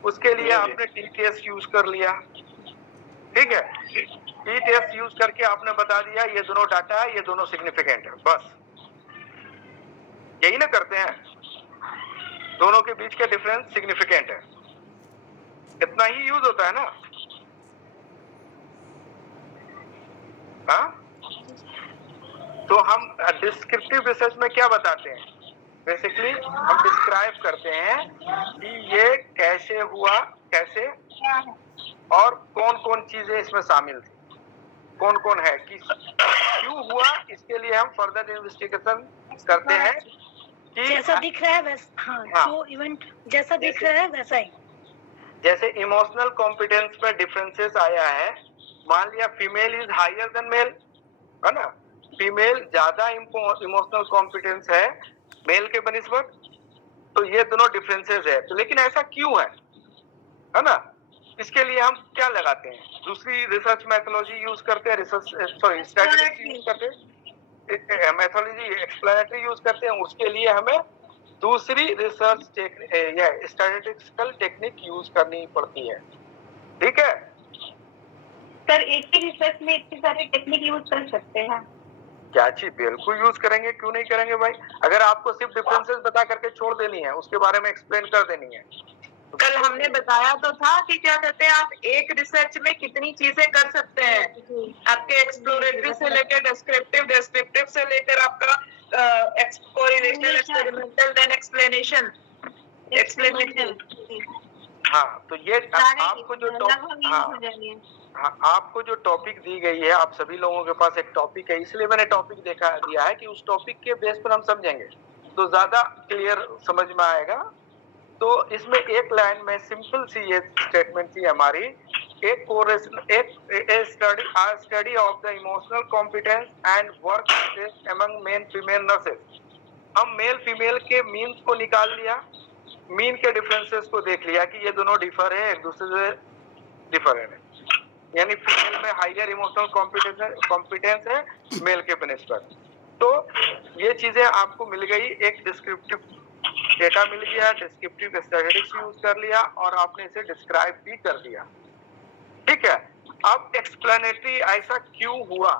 उसके लिए आपने टी-टेस्ट यूज कर लिया, ठीक है। टी-टेस्ट यूज करके आपने बता दिया ये दोनों डाटा है, ये दोनों सिग्निफिकेंट है, बस यही ना करते हैं, दोनों के बीच का डिफरेंस सिग्निफिकेंट है, इतना ही यूज होता है ना। हाँ, तो हम डिस्क्रिप्टिव रिसर्च में क्या बताते हैं, बेसिकली हम डिस्क्राइब करते हैं कि ये कैसे हुआ, कैसे और कौन कौन चीजें इसमें शामिल थी, कौन कौन है, कि क्यों हुआ। इसके लिए हम फर्दर इन्वेस्टिगेशन करते हैं कि जैसा दिख रहा है वैसा, हाँ, जो इवेंट जैसा दिख रहा है वैसा ही। जैसे इमोशनल कॉम्पिटेंस में डिफरेंसेस आया है, मान लिया female is higher than male, है ना, फीमेल ज्यादा इमोशनल कॉम्पिटेंस है मेल के बनिस्बत, तो ये दोनों डिफरेंसेस है। तो लेकिन ऐसा क्यों है ना, इसके लिए हम क्या लगाते हैं, दूसरी रिसर्च मैथोलॉजी यूज करते हैं, स्टैटिस्टिक्स यूज करते हैं, मैथोलॉजी एक्सप्लेनेटरी यूज करते हैं। उसके लिए हमें दूसरी रिसर्च या स्टैटिस्टिकल टेक्निक यूज करनी पड़ती है, ठीक है। सर एक ही रिसर्च में इतनी सारी टेक्निक यूज कर सकते हैं? क्या चीज, बिल्कुल यूज करेंगे, क्यों नहीं करेंगे भाई। अगर आपको सिर्फ डिफरेंसेस बता करके छोड़ देनी है, उसके बारे में एक्सप्लेन कर देनी है। कल हमने बताया तो था कि क्या कहते हैं, आप एक रिसर्च में कितनी चीजें कर सकते हैं। आपके एक्सप्लोरेटरी से लेकर डिस्क्रिप्टिव से लेकर आपका correlation, experimental, then explanation, explanatory. हाँ, तो ये आपको जो आपको जो टॉपिक दी गई है, आप सभी लोगों के पास एक टॉपिक है, इसलिए मैंने टॉपिक दिया है कि उस टॉपिक के बेस पर हम समझेंगे तो ज्यादा क्लियर समझ में आएगा। तो इसमें एक लाइन में सिंपल सी ये स्टेटमेंट थी हमारी, study of the emotional competence and work stress among male female nurses. हम मेल फीमेल के मीन्स को निकाल लिया, मीन के डिफरेंसेस को देख लिया कि ये दोनों डिफर है, एक दूसरे से डिफरेंट है, यानी फीमेल में हायर इमोशनल कॉम्पिटेंस है मेल के बनिस्बत। तो ये चीजें आपको मिल गई, एक डिस्क्रिप्टिव डेटा मिल गया, डिस्क्रिप्टिव स्टैटिस्टिक्स यूज कर लिया और आपने इसे डिस्क्राइब भी कर दिया, ठीक है। अब एक्सप्लेनेटरी ऐसा क्यों हुआ,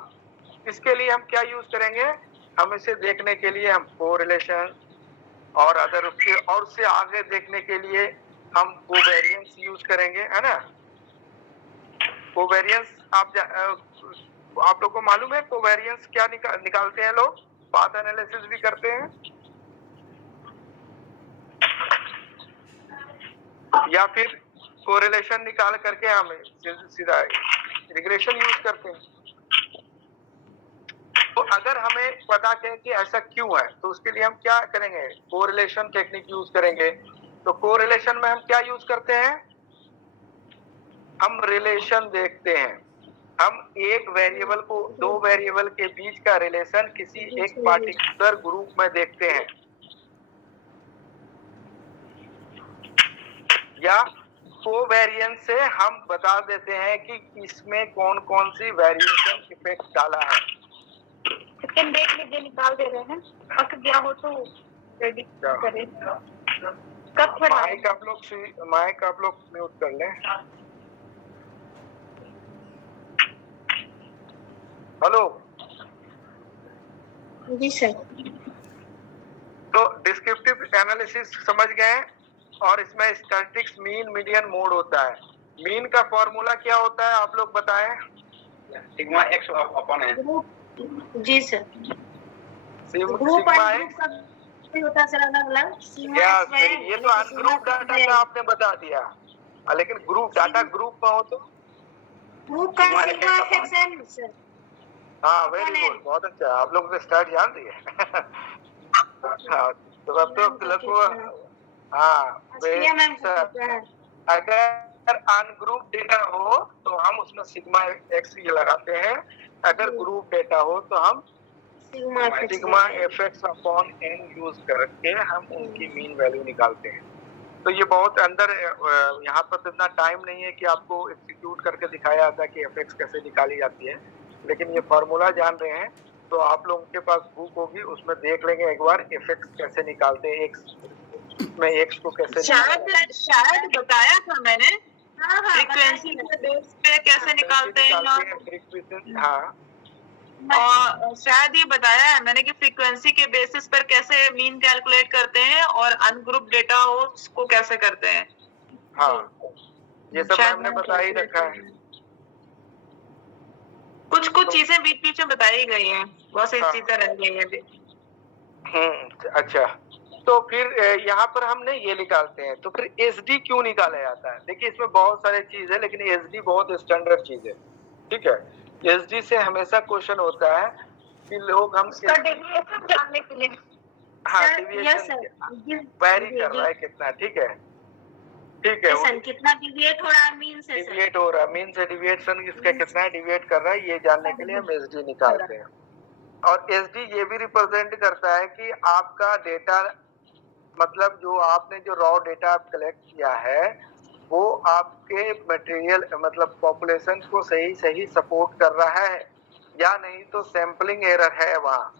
इसके लिए हम क्या यूज करेंगे, हम इसे देखने के लिए हम कोरिलेशन और अदर और उससे आगे देखने के लिए हम कोवेरिएंस यूज करेंगे, है ना। कोवेरिएंस आप लोग को मालूम है कोवेरिएंस क्या निकालते हैं लोग, पाथ एनालिसिस भी करते हैं, या फिर कोरिलेशन निकाल करके हम सीधा रिग्रेशन यूज करते हैं। तो अगर हमें पता चले कि ऐसा क्यों है, तो उसके लिए हम क्या करेंगे, कोरिलेशन टेक्निक यूज करेंगे। तो कोरिलेशन में हम क्या यूज करते हैं, हम रिलेशन देखते हैं। हम एक वेरिएबल को दो वेरिएबल के बीच का रिलेशन किसी एक पार्टिकुलर ग्रुप में देखते हैं, या कोवेरिएंस से हम बता देते हैं कि इसमें कौन कौन सी वेरिएशन इफेक्ट डाला है। सेकंड देख लीजिए, निकाल दे रहे हैं, पक गया हो तो रेडी करें। कब थोड़ा माइक आप लोग म्यूट कर लें। हेलो, जी सर। तो डिस्क्रिप्टिव एनालिसिस समझ गए, और इसमें स्टैटिस्टिक्स मीन मीडियन मोड होता है। मीन का फॉर्मूला क्या होता है आप लोग बताएं? Sigma x upon n. जी सर। सिग्मा एक्स होता है सर अलग अलग। ये तो अनग्रुप डाटा का आपने बता दिया, लेकिन ग्रुप डाटा ग्रुप में हो तो ग्रुप का सिग्मा एक्स एन सर। हाँ, वेरी गुड, बहुत अच्छा, आप लोग तो स्टार्ट जान रही है। हाँ, तो अब तो लगभग अगर अनग्रुप डेटा हो तो हम उसमें सिग्मा एक्स ये लगाते हैं, अगर ग्रुप डेटा हो तो हम sigma f x upon n use करके हम उनकी मीन वैल्यू निकालते हैं। तो ये बहुत अंदर, यहाँ पर तो इतना टाइम नहीं है कि आपको एग्जीक्यूट करके दिखाया जाता है कि एफ एक्स कैसे निकाली जाती है, लेकिन ये फॉर्मूला जान रहे हैं तो आप लोगों के पास बुक होगी, उसमें देख लेंगे एक बार एफ एक्स कैसे निकालते हैं, एक्स में एक्स को कैसे शायद बताया था मैंने, फ्रीक्वेंसी के बेस पे कैसे निकालते हैं। हाँ, और शायद ये बताया है मैंने कि फ्रीक्वेंसी के बेसिस पर कैसे मीन कैलकुलेट करते हैं और अनग्रुप डेटा हो उसको कैसे करते हैं। हाँ, ये सब हमने बता ही रखा है। कुछ चीजें बीच बीच में बताई गई हैं, बहुत सी चीजें रह गई हैं। अच्छा, तो फिर यहाँ पर हमने ये निकालते हैं, तो फिर एसडी क्यों निकाला जाता है? देखिए, इसमें बहुत सारे चीज है, लेकिन एसडी बहुत स्टैंडर्ड चीज है, ठीक है। एसडी से हमेशा क्वेश्चन होता है कि लोग हम डेविएशन जानने के लिए, हाँ, डेविएशन वैरी कर रहा है कितना, ठीक है, ठीक है, सर कितना डिविएट हो रहा है मीन से, डिविएट हो रहा है, मीन से डिविएशन इसका कितना डिविएट कर रहा है, ये जानने के लिए हम एसडी निकालते हैं। और एसडी ये भी रिप्रेजेंट करता है कि आपका डेटा, मतलब जो आपने जो रॉ डेटा आप कलेक्ट किया है वो आपके मटेरियल मतलब पॉपुलेशन को सही सपोर्ट कर रहा है या नहीं, तो सैंपलिंग एरर है वहाँ,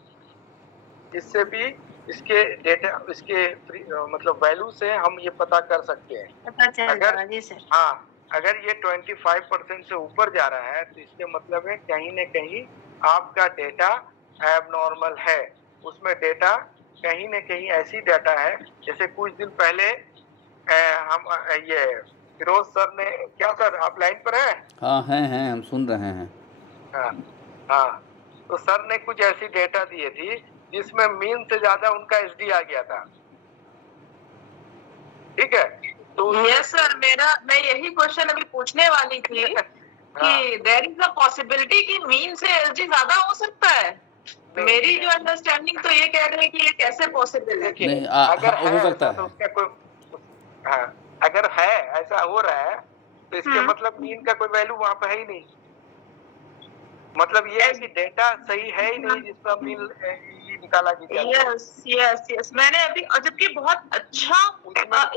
जिससे भी इसके डेटा, इसके मतलब वैल्यू से हम ये पता कर सकते हैं। अगर ये 25% से ऊपर जा रहा है तो इसके मतलब है कहीं न कहीं आपका डेटा एबनॉर्मल है, उसमें डेटा कहीं न कहीं ऐसी डाटा है। जैसे कुछ दिन पहले हम ये फिरोज सर ने, क्या सर आप लाइन पर हैं? हाँ हैं, हम सुन रहे हैं। हाँ, तो सर ने कुछ ऐसी डेटा दी थी जिसमें मीन से ज्यादा उनका एसडी आ गया था, ठीक है। तो यस सर, मैं यही क्वेश्चन अभी पूछने वाली थी कि देयर इज अ पॉसिबिलिटी कि मीन से एसडी ज्यादा हो सकता है। मेरी जो अंडरस्टैंडिंग तो ये कह रही है कि ये कैसे पॉसिबल है। नहीं, अगर हो सकता है तो उसका कोई, अगर है ऐसा हो रहा है तो इसके मतलब मीन का कोई वैल्यू वहां पे है ही नहीं। मतलब ये है कि डेटा सही है ही नहीं जिसका मीन निकाला गया। यस, मैंने अभी, जबकि बहुत अच्छा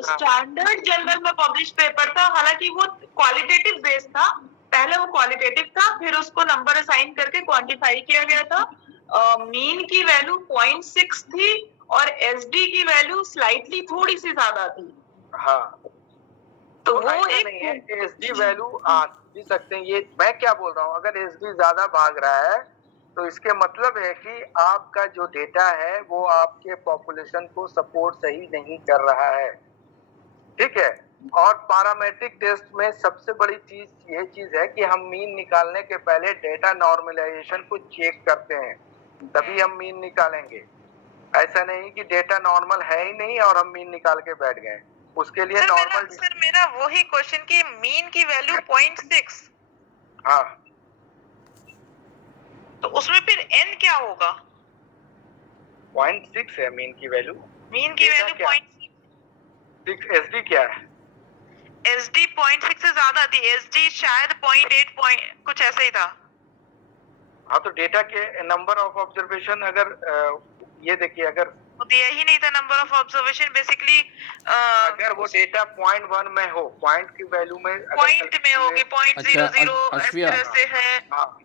स्टैंडर्ड जर्नल में पब्लिश पेपर था, हालांकि वो क्वालिटेटिव बेस्ड था, पहले वो क्वालिटेटिव था, फिर उसको नंबर असाइन करके क्वांटिफाई किया गया था। मीन की वैल्यू 0.6 थी और एसडी की वैल्यू स्लाइटली थोड़ी सी ज्यादा थी। हाँ, तो वो एक नहीं है, एसडी वैल्यू भी सकते हैं। ये मैं क्या बोल रहा हूँ, अगर एसडी ज्यादा भाग रहा है तो इसके मतलब है कि आपका जो डेटा है वो आपके पॉपुलेशन को सपोर्ट सही नहीं कर रहा है, ठीक है। और पैरामीट्रिक टेस्ट में सबसे बड़ी चीज ये चीज है कि हम मीन निकालने के पहले डेटा नॉर्मलाइजेशन को चेक करते हैं, तभी हम मीन निकालेंगे। ऐसा नहीं कि डेटा नॉर्मल है ही नहीं और हम मीन निकाल के बैठ गए। उसके लिए नॉर्मल सर मेरा वही क्वेश्चन कि मीन की वैल्यू 0.6, हाँ, तो उसमें फिर n क्या होगा? 0.6 है मीन की वैल्यू। मीन की वैल्यू 0.6। एसडी क्या है? SD 0.6 से ज्यादा थी, SD शायद 0.8 कुछ ऐसा ही था। हाँ, तो डेटा के नंबर ऑफ ऑब्जर्वेशन अगर ये देखिए, अगर वो दिया ही नहीं था नंबर ऑफ ऑब्जर्वेशन बेसिकली। अगर वो डेटा 0.1 में हो, पॉइंट की वैल्यू में पॉइंट में होगी, 0.00 इस अश्विया, तरह से है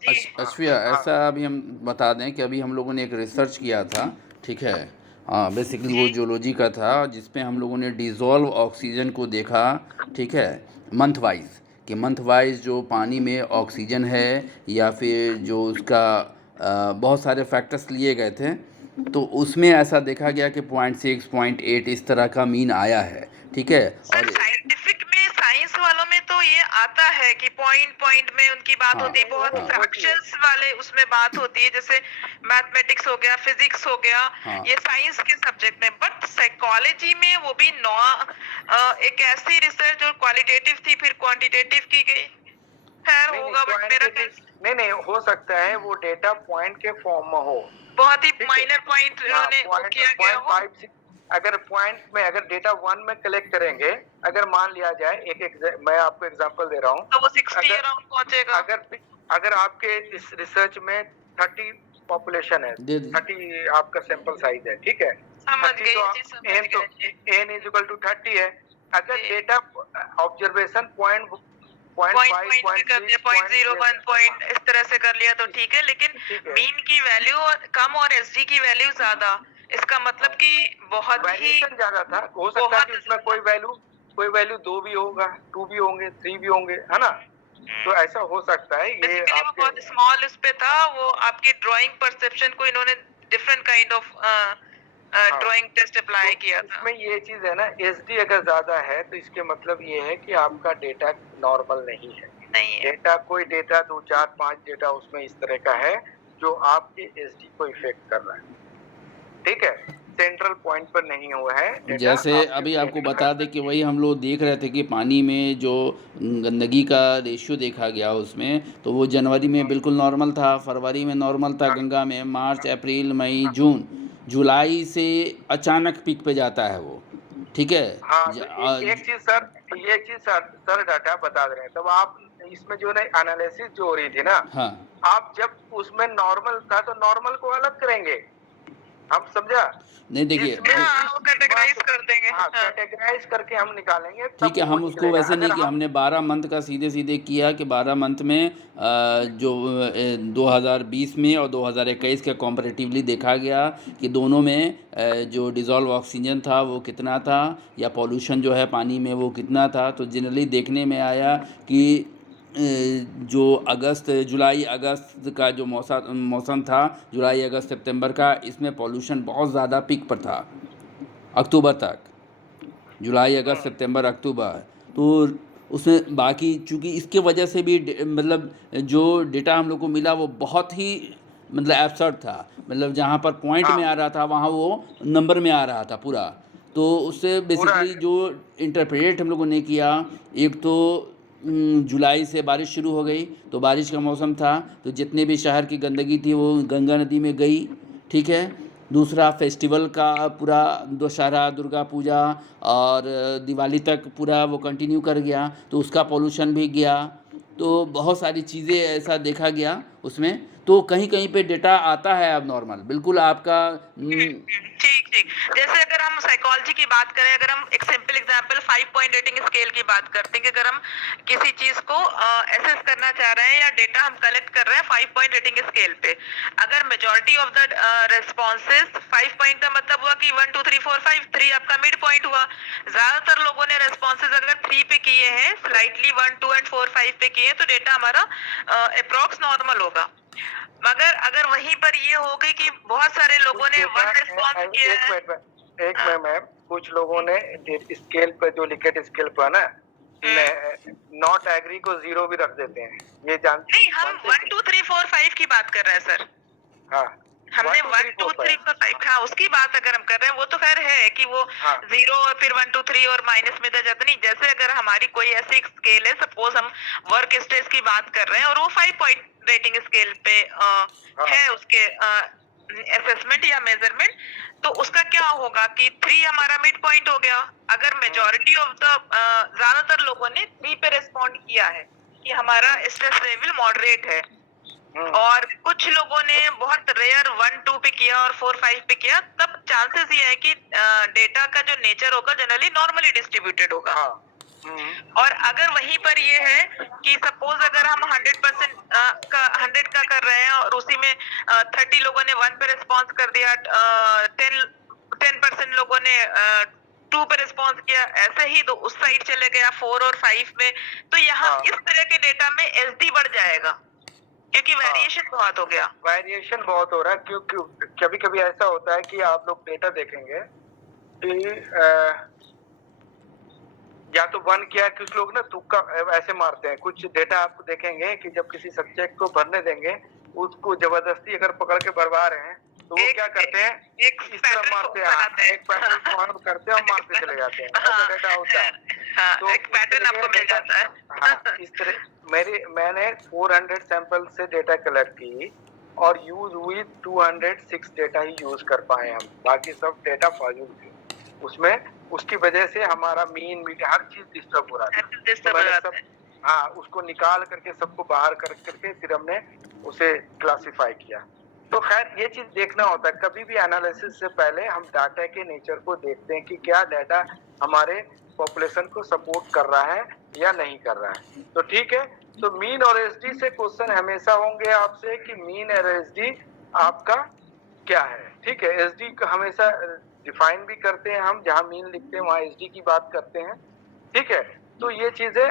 जी। अश्विया, ऐसा अभी हम बता दें कि अभी हम लोगों ने एक रिसर्च किया था, ठीक है, बेसिकली वो जियोलॉजी का था, जिसमें हम लोगों ने डिज़ोल्व ऑक्सीजन को देखा, ठीक है, मंथ वाइज, कि मंथ वाइज जो पानी में ऑक्सीजन है या फिर जो उसका बहुत सारे फैक्टर्स लिए गए थे, तो उसमें ऐसा देखा गया कि 0.6 0.8 इस तरह का मीन आया है, ठीक है। सर और साइंटिफिक में, साइंस वालों में तो ये आता है कि पॉइंट में उनकी बात होती है, बहुत फ्रैक्शंस वाले उसमें बात होती है, जैसे मैथमेटिक्स हो गया, फिजिक्स हो गया, ये साइंस के सब्जेक्ट में। बट साइकोलॉजी में वो भी एक ऐसी रिसर्च जो क्वालिटेटिव थी फिर क्वांटिटेटिव की गई, खैर होगा, बट मेरा नहीं हो सकता है वो डेटा पॉइंट के फॉर्म में हो, बहुत ही माइनर पॉइंट उन्होंने किया गया हो। अगर पॉइंट में, अगर डेटा 1 में कलेक्ट करेंगे, अगर मान लिया जाए, मैं आपको एग्जांपल दे रहा हूँ, तो वो 60 अराउंड पहुंचेगा। अगर आपके इस रिसर्च में 30 पॉपुलेशन है, 30 आपका सैंपल साइज है, ठीक है, समझ गई जी, तो n इज इक्वल टू 30 है। अगर डेटा ऑब्जर्वेशन पॉइंट कर दिया, 0.01 पॉइंट इस तरह से कर लिया तो ठीक है, लेकिन मीन की वैल्यू कम और एसडी की वैल्यू ज्यादा, इसका मतलब कि बहुत ही ज्यादा था। हो सकता है कि उसमें कोई वैल्यू 2 भी होगा, 2 भी होंगे, 3 भी होंगे, है ना, तो ऐसा हो सकता है। ये वो बहुत स्मॉल उस पे था, वो आपकी ड्राइंग परसेप्शन को इन्होंने different kind of drawing test apply किया था। इसमें ये चीज है ना, एसडी अगर ज्यादा है तो इसके मतलब ये है कि आपका डेटा नॉर्मल नहीं है। डेटा, कोई डेटा 2, 4, 5 डेटा उसमें इस तरह का है जो आपके एसडी को इफेक्ट कर रहा है, ठीक है, सेंट्रल पॉइंट पर नहीं हुआ है। जैसे अभी आपको बता दें कि वही हम लोग देख रहे थे कि पानी में जो गंदगी का रेशियो देखा गया उसमें, तो वो जनवरी में बिल्कुल नॉर्मल था, फरवरी में नॉर्मल था गंगा में, मार्च, अप्रैल, मई, जून, जुलाई से अचानक पीक पे जाता है वो, ठीक है। एक चीज सर डाटा बता दे रहे हैं, तब आप इसमें जो है एनालिसिस जो हो रही थी ना, हाँ, आप जब उसमें नॉर्मल था तो नॉर्मल को अलग करेंगे, हम समझा नहीं, देखिए कैटेगराइज कर देंगे, कैटेगराइज करके हम निकालेंगे, ठीक है। हम उसको वैसे नहीं कि हमने 12 मंथ का सीधे किया कि 12 मंथ में जो 2020 में और 2021 के कॉम्परेटिवली देखा गया कि दोनों में जो डिज़ोल्व ऑक्सीजन था वो कितना था, या पॉल्यूशन जो है पानी में वो कितना था। तो जनरली देखने में आया कि जो जुलाई अगस्त का जो मौसम था, जुलाई अगस्त सितंबर का, इसमें पॉल्यूशन बहुत ज़्यादा पीक पर था अक्टूबर तक, जुलाई अगस्त सितंबर अक्टूबर। तो उसमें बाकी चूँकि इसके वजह से भी मतलब जो डेटा हम लोग को मिला वो बहुत ही मतलब एब्सर्ड था, मतलब जहाँ पर पॉइंट में आ रहा था वहाँ वो नंबर में आ रहा था पूरा। तो उससे बेसिकली जो इंटरप्रेट हम लोगों ने किया, एक तो जुलाई से बारिश शुरू हो गई, तो बारिश का मौसम था, तो जितने भी शहर की गंदगी थी वो गंगा नदी में गई, ठीक है। दूसरा, फेस्टिवल का पूरा दशहरा, दुर्गा पूजा और दिवाली तक पूरा वो कंटिन्यू कर गया, तो उसका पोल्यूशन भी गया। तो बहुत सारी चीज़ें ऐसा देखा गया उसमें। तो कहीं कहीं पे डेटा आता है अब नॉर्मल, बिल्कुल आपका ठीक। जैसे अगर हम साइकोलॉजी की बात करें, अगर हम एक simple example 5 point rating scale की बात करते हैं कि अगर हम किसी चीज को एसेस करना चाह रहे हैं या डेटा हम कलेक्ट कर रहे हैं 5 पॉइंट रेटिंग स्केल पे, अगर majority of the responses 5 point का मतलब हुआ कि 1 2 3 4 5, 3 आपका मिड पॉइंट हुआ। ज्यादातर लोगों ने रेस्पॉन्सेज अगर 3 पे किए हैं, स्लाइटली 1 2 एंड 4 5 पे किए हैं, तो डेटा हमारा अप्रोक्स नॉर्मल होगा। मगर अगर वहीं पर ये हो गई कि बहुत सारे लोगों ने 1 रिस्पॉन्स किया है, एक में मैम कुछ लोगों ने स्केल पे जो लिकेट स्केल पर ना नॉट एग्री को 0 भी रख देते हैं, ये जानते नहीं, हम 1 2 3 4 5 की बात कर रहे हैं सर। हाँ, हमने 1 2 3 4 5 हाँ उसकी बात अगर हम कर रहे हैं, वो तो खैर है कि वो 0 और फिर 1 2 3 और माइनस में जाता नहीं। जैसे अगर हमारी कोई ऐसी स्केल है, सपोज हम वर्क स्ट्रेस की बात कर रहे हैं और वो 5 पॉइंट रेटिंग स्केल पे है, उसके असेसमेंट या मेजरमेंट, तो उसका क्या होगा कि 3 हमारा मिड पॉइंट हो गया। अगर मेजॉरिटी ऑफ द ज्यादातर लोगों ने 3 पे रिस्पॉन्ड किया है कि हमारा स्ट्रेस लेवल मॉडरेट है, और कुछ लोगों ने बहुत रेयर 1 2 पे किया और 4 5 पे किया, तब चांसेस ये है कि डेटा का जो नेचर होगा जनरली नॉर्मली डिस्ट्रीब्यूटेड होगा। और अगर वहीं पर ये है कि सपोज अगर हम 100% का 100 का कर रहे हैं और उसी में 30 लोगों ने 1 पे रिस्पॉन्स कर दिया, 10% लोगों ने 2 पे रिस्पॉन्स किया, ऐसे ही तो उस साइड चले गया 4 और 5 में, तो यहाँ इस तरह के डेटा में एसडी बढ़ जाएगा क्योंकि वेरिएशन बहुत हो गया। वेरिएशन बहुत हो रहा है क्योंकि कभी कभी ऐसा होता है कि आप लोग डेटा देखेंगे कि या तो 1 किया, कुछ लोग ना तुक्का ऐसे मारते हैं। कुछ डेटा आप देखेंगे कि जब किसी सब्जेक्ट को भरने देंगे, उसको जबरदस्ती अगर पकड़ के भरवा रहे हैं तो वो क्या करते हैं, इस तरह मारते हैं, एक पैटर्न को ऑन करते हैं और मारते चले जाते हैं। ऐसा डेटा होता है, तो एक पैटर्न आपको मिल जाता है। हाँ, इस तरह मैंने 400 सैंपल से डेटा कलेक्ट की और यूज हुई 206 डेटा ही यूज कर पाए हम, बाकी सब डेटा फाजिल थे उसमें। उसकी वजह से हमारा मीन हर चीज डिस्टर्ब हो रहा था। तो हाँ, उसको निकाल करके सबको बाहर करके फिर हमने उसे क्लासिफाई किया। तो खैर ये चीज देखना होता है, कभी भी एनालिसिस से पहले हम डाटा के नेचर को देखते हैं कि क्या डाटा हमारे पॉपुलेशन को सपोर्ट कर रहा है या नहीं कर रहा है। तो ठीक है, तो मीन और एसडी से क्वेश्चन हमेशा होंगे आपसे कि मीन और एसडी आपका क्या है। ठीक है, एसडी का हमेशा डिफाइन भी करते हैं हम, जहां मीन लिखते हैं वहां एसडी की बात करते हैं। ठीक है, तो ये चीजें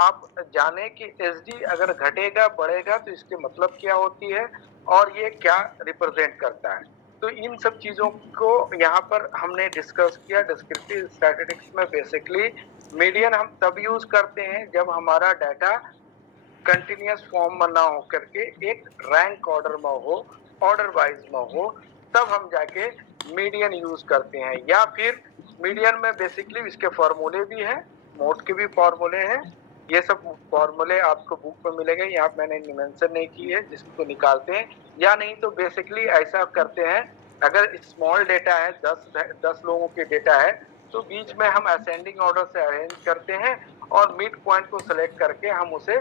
आप जाने कि एसडी अगर घटेगा बढ़ेगा तो इसके मतलब क्या होती है और ये क्या रिप्रेजेंट करता है। तो इन सब चीजों को यहाँ पर हमने डिस्कस किया। डिस्क्रिप्टिव स्टैटिस्टिक्स में बेसिकली मीडियन हम तब यूज करते हैं जब हमारा डाटा कंटिन्यूअस फॉर्म में ना हो करके एक रैंक ऑर्डर में हो, ऑर्डर वाइज में हो, तब हम जाके मीडियन यूज करते हैं। या फिर मीडियन में बेसिकली इसके फॉर्मूले भी हैं, मोड के भी फॉर्मूले हैं। ये सब फॉर्मूले आपको बुक में मिलेंगे, यहाँ मैंने मेंशन नहीं की है, जिसको निकालते हैं। या नहीं तो बेसिकली ऐसा करते हैं, अगर स्मॉल डेटा है 10 लोगों के डेटा है तो बीच में हम असेंडिंग ऑर्डर से अरेंज करते हैं और मिड पॉइंट को सिलेक्ट करके हम उसे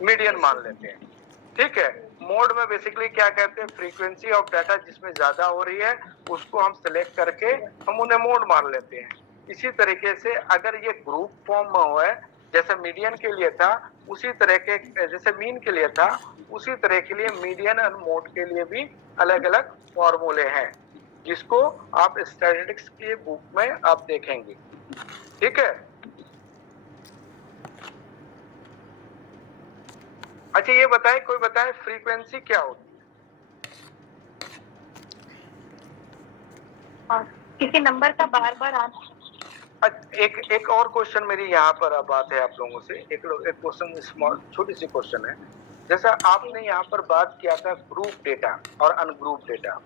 मीडियन मान लेते हैं। ठीक है, मोड में बेसिकली क्या कहते हैं, फ्रीक्वेंसी ऑफ डाटा जिसमें ज्यादा हो रही है उसको हम सिलेक्ट करके हम उन्हें मोड मान लेते हैं। इसी तरीके से अगर ये ग्रुप फॉर्म में हुआ है, जैसे मीडियन के लिए था उसी तरह के, जैसे मीन के लिए था उसी तरह के लिए मीडियन और मोड के लिए भी अलग अलग फॉर्मूले हैं, जिसको आप स्टैटिस्टिक्स की बुक में आप देखेंगे। ठीक है, अच्छा ये बताएं, कोई बताए फ्रीक्वेंसी क्या होती है? किसी नंबर का बार बार आना। एक और क्वेश्चन मेरी यहाँ पर बात है आप लोगों से। एक क्वेश्चन स्मॉल छोटी सी क्वेश्चन है, जैसा आपने यहाँ पर बात किया था ग्रुप डेटा और अनग्रुप डेटा,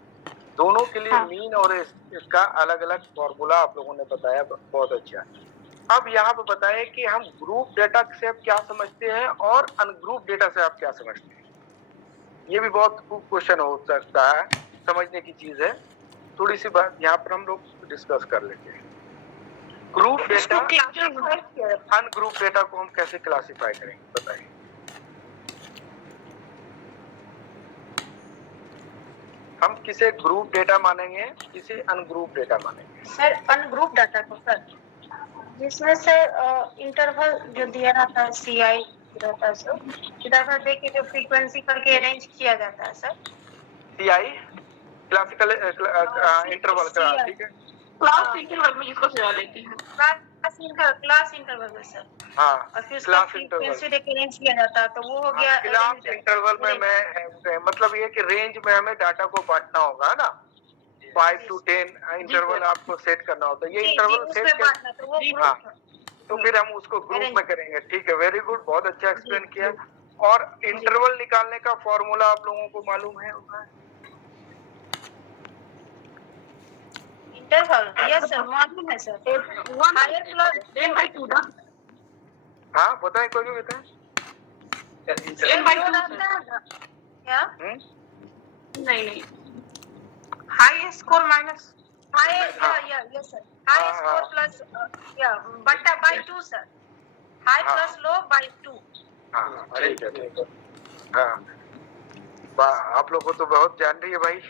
दोनों के लिए मीन और इसका अलग अलग फॉर्मूला आप लोगों ने बताया, बहुत अच्छा। अब यहाँ पर बताएं कि हम ग्रुप डेटा से आप क्या समझते हैं और अनग्रुप डेटा से आप क्या समझते हैं। ये भी बहुत क्वेश्चन हो सकता है, समझने की चीज है। थोड़ी सी बात यहाँ पर हम लोग डिस्कस कर लेते हैं। ग्रुप डेटा, अनग्रुप डेटा को हम कैसे क्लासिफाई करेंगे बताइए। हम किसे ग्रुप डेटा मानेंगे, किसे अनग्रुप डेटा मानेंगे? सर अनग्रुप डाटा को सर, जिसमें से इंटरवल जो दिया रहता है CI रहता है सर, इंटरवल दे के जो फ्रीक्वेंसी करके अरेंज किया जाता है सर। CI क्लासिकल इंटरवल का, ठीक है, क्लास इंटरवल में जिसको सिखा देती है, क्लास इंटरवल में सर। हाँ, और फिर क्लास फ्रीक्वेंसी दे के अरेंज किया जाता है, तो वो हो गया क्लास इंटरवल में। मैं मतलब ये कि रेंज में हमें डाटा को बांटना होगा ना, 5 to 10 इंटरवल आपको सेट करना होता है। ये इंटरवल सेट कर, हाँ, तो फिर हम उसको ग्रुप में करेंगे। ठीक है, वेरी गुड, बहुत अच्छा एक्सप्लेन किया। और इंटरवल निकालने का फॉर्मूला आप लोगों को मालूम है? इंटरवल यस सर, मालूम है सर। हायर प्लस 10/2 ना। हाँ बताएं, कोई भी बताएं। 10/2 क्या? नहीं High score minus. High, yes sir. High हाँ, score हाँ। plus, but by 2 sir. High हाँ। plus low by 2. हाँ, ठीक है, ठीक है। हाँ, आप लोग को तो बहुत जान रही है भाई।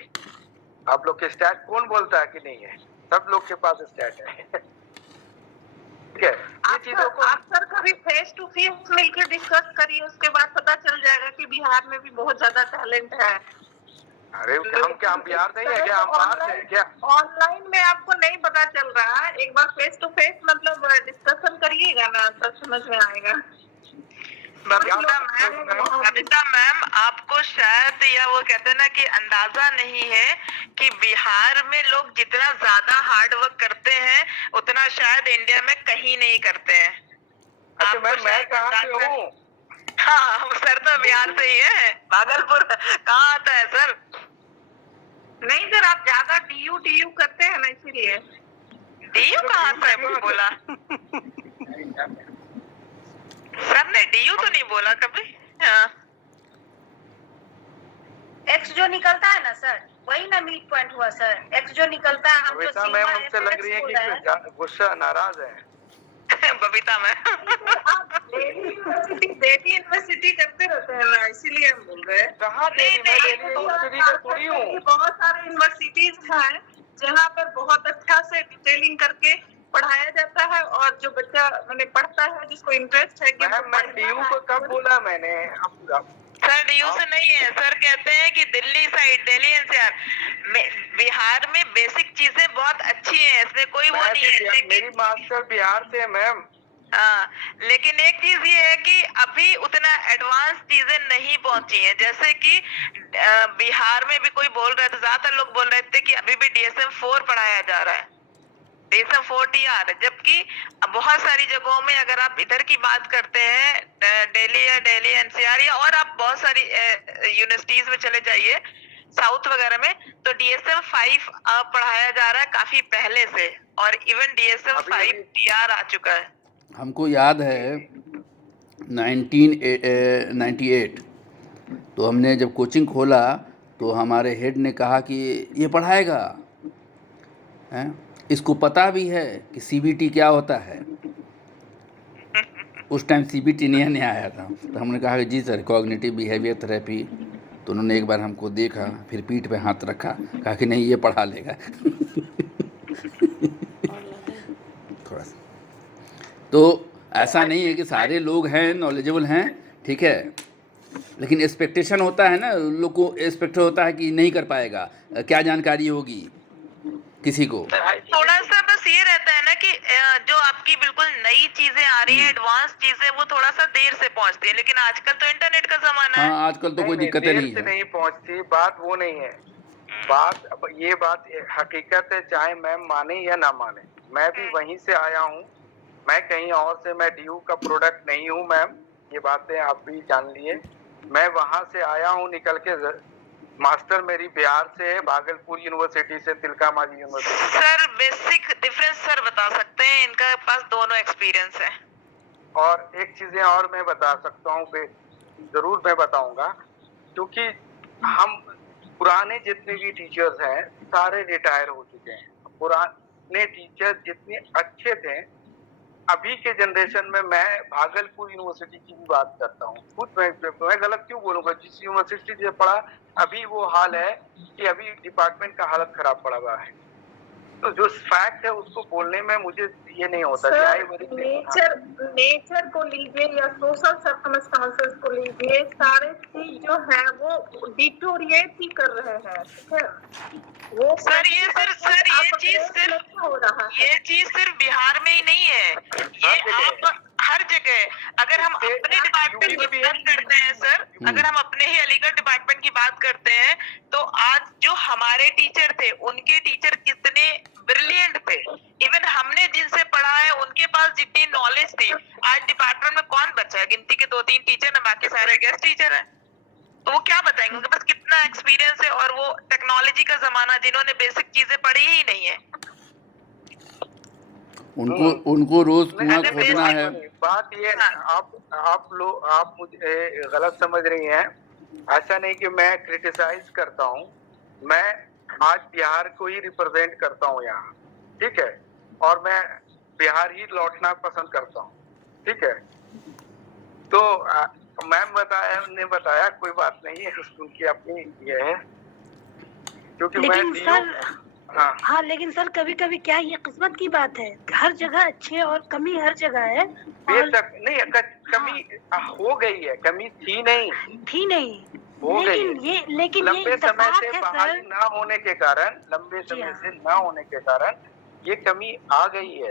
आप लोग के स्टैट कौन बोलता है कि नहीं है? सब लोग के पास स्टैट है। ठीक है, ये चीजों को आप सर कभी फेस टू फेस मिलकर डिस्कस करिए, उसके बाद पता चल जाएगा कि बिहार में भी बहुत ज्यादा टैलेंट है। अरे हम बिहार नहीं है क्या? हम बाहर से हैं क्या? ऑनलाइन में आपको नहीं पता चल रहा है, एक बार फेस टू फेस मतलब डिस्कशन करिएगा ना, तब समझ में आएगा। बबीता मैम, आपको शायद या वो कहते हैं ना कि अंदाजा नहीं है कि बिहार में लोग जितना ज्यादा हार्ड वर्क करते हैं उतना शायद इंडिया में कहीं नहीं करते हैं। अच्छा मैम, मैं कहाँ से हूँ? हाँ सर, तो बिहार से ही है। भागलपुर कहाँ आता है सर? नहीं सर, आप ज्यादा डीयू करते हैं ना, इसीलिए। डीयू कहाँ से बोला? सर ने डीयू तो नहीं बोला कभी। हाँ। X जो निकलता है ना सर, वही ना मिड पॉइंट हुआ सर। X जो निकलता है, हम जो बबीता सिग्मा मैम हमसे लग रही है कि गुस्सा नाराज है। बबीता मैम आप दिल्ली यूनिवर्सिटी करते रहते हैं ना, इसीलिए हम बोल रहे हैं। कहाँ दिल्ली? मैं दिल्ली यूनिवर्सिटी का थोड़ी हूँ। बहुत सारे यूनिवर्सिटीज हैं जहाँ पर बहुत अच्छा से डिटेलिंग करके पढ़ाया जाता है, और जो बच्चा मैंने पढ़ता है, जिसको इंटरेस्ट है कि मैम मैं डीयू को कब बोला मैंने? सर डीयू से नहीं है सर, कहते हैं कि दिल्ली साइड, दिल्ली एनसीआर बिहार में बेसिक चीजें बहुत अच्छी हैं, इसमें कोई वो नहीं है। मेरी मास्टर बिहार से है मैम। हाँ, लेकिन एक चीज ये है कि अभी उतना एडवांस चीजें नहीं पहुंची हैं। जैसे कि बिहार में भी कोई बोल रहे थे, ज्यादातर लोग बोल रहे थे कि अभी भी DSM-4 पढ़ाया जा रहा है, DSM-4 TR, जबकि बहुत सारी जगहों में अगर आप इधर की बात करते हैं, दिल्ली NCR या और आप बहुत सारी यूनिवर्सिटीज में चले जाइए साउथ वगैरह में, तो DSM-5 पढ़ाया जा रहा है काफी पहले से, और इवन DSM-5 TR आ चुका है। हमको याद है 1998 तो हमने जब कोचिंग खोला तो हमारे हेड ने कहा कि ये पढ़ाएगा हैं, इसको पता भी है कि CBT क्या होता है। उस टाइम CBT नहीं आया था, तो हमने कहा कि जी सर, कॉग्निटिव बिहेवियर थेरेपी। तो उन्होंने एक बार हमको देखा, फिर पीठ पे हाथ रखा, कहा कि नहीं ये पढ़ा लेगा। थोड़ा सा तो ऐसा नहीं है कि सारे लोग हैं नॉलेजेबल हैं, ठीक है, लेकिन एक्सपेक्टेशन होता है ना, लोग को एक्सपेक्ट होता है कि नहीं कर पाएगा, क्या जानकारी होगी किसी को। थोड़ा सा बस ये रहता है ना कि जो आपकी बिल्कुल नई चीजें आ रही है, एडवांस चीजें, वो थोड़ा सा देर से पहुंचती है, लेकिन आजकल तो इंटरनेट का जमाना है। हाँ, आजकल तो कोई दिक्कतें नहीं है। नहीं पहुंचती, बात वो नहीं है। ये बात हकीकत है, चाहे मैम माने या ना माने। मैं भी वहीं से आया हूँ, मैं कहीं और से, मैं डीयू का प्रोडक्ट नहीं हूँ मैम, ये बातें आप भी जान लिए। मैं वहां से आया हूँ निकल के। मास्टर मेरी बिहार से है, भागलपुर यूनिवर्सिटी से, Tilka Manjhi university. Sir basic difference sir बता सकते हैं? इनका पास दोनों एक्सपीरियंस है। और एक चीजें और मैं बता सकता हूँ, जरूर मैं बताऊंगा, क्योंकि हम पुराने जितने भी टीचर्स हैं सारे रिटायर हो चुके हैं। पुराने टीचर जितने अच्छे थे, अभी के जनरेशन में, मैं भागलपुर यूनिवर्सिटी की भी बात करता हूँ खुद, मैं गलत क्यों बोलूंगा? जिस यूनिवर्सिटी से पढ़ा, अभी वो हाल है कि अभी डिपार्टमेंट का हालत खराब पड़ा हुआ है। तो जो फैक्ट है उसको बोलने में मुझे ये नहीं होता। नेचर को लीजिए या सोशल सर्कमस्टांसेस को लीजिए, सारे चीज जो है वो डिटोरिएट ही कर रहे हैं, ठीक है? वो सर ये चीज सिर्फ बिहार में ही नहीं है, ये आप हर जगह। अगर हम अपने डिपार्टमेंट की बात करते हैं सर, अगर हम अपने ही अलीगढ़ डिपार्टमेंट की बात करते हैं, तो आज जो हमारे टीचर थे, उनके टीचर कितने ब्रिलियंट थे। इवन हमने जिनसे पढ़ा है उनके पास जितनी नॉलेज थी, आज डिपार्टमेंट में कौन बचा है? गिनती के 2-3 टीचर है, बाकी सारे गेस्ट टीचर है। तो वो क्या बताएंगे? उनके पास कितना एक्सपीरियंस है, और वो टेक्नोलॉजी का जमाना, जिन्होंने बेसिक चीजें पढ़ी ही नहीं है। उनको रोज कुआं खोदना है। बात ये, आप मुझे गलत समझ रही हैं। ऐसा नहीं कि मैं क्रिटिसाइज करता हूँ, मैं आज बिहार को ही रिप्रेजेंट करता हूँ यहाँ, ठीक है, और मैं बिहार ही लौटना पसंद करता हूँ, ठीक है। तो मैम ने बताया कोई बात नहीं है, उनकी अपनी ये है, क्योंकि मैं लेकिन सर हाँ हाँ, लेकिन सर कभी कभी क्या ये किस्मत की बात है, हर जगह अच्छे और कमी हर जगह है। और बेशक नहीं, कमी हो गई है, कमी थी नहीं, थी नहीं, हो गई लेकिन ये लंबे समय इत्तेफाक से है बहाली सर। ना होने के कारण, लंबे जी समय हाँ। से ना होने के कारण ये कमी आ गई है।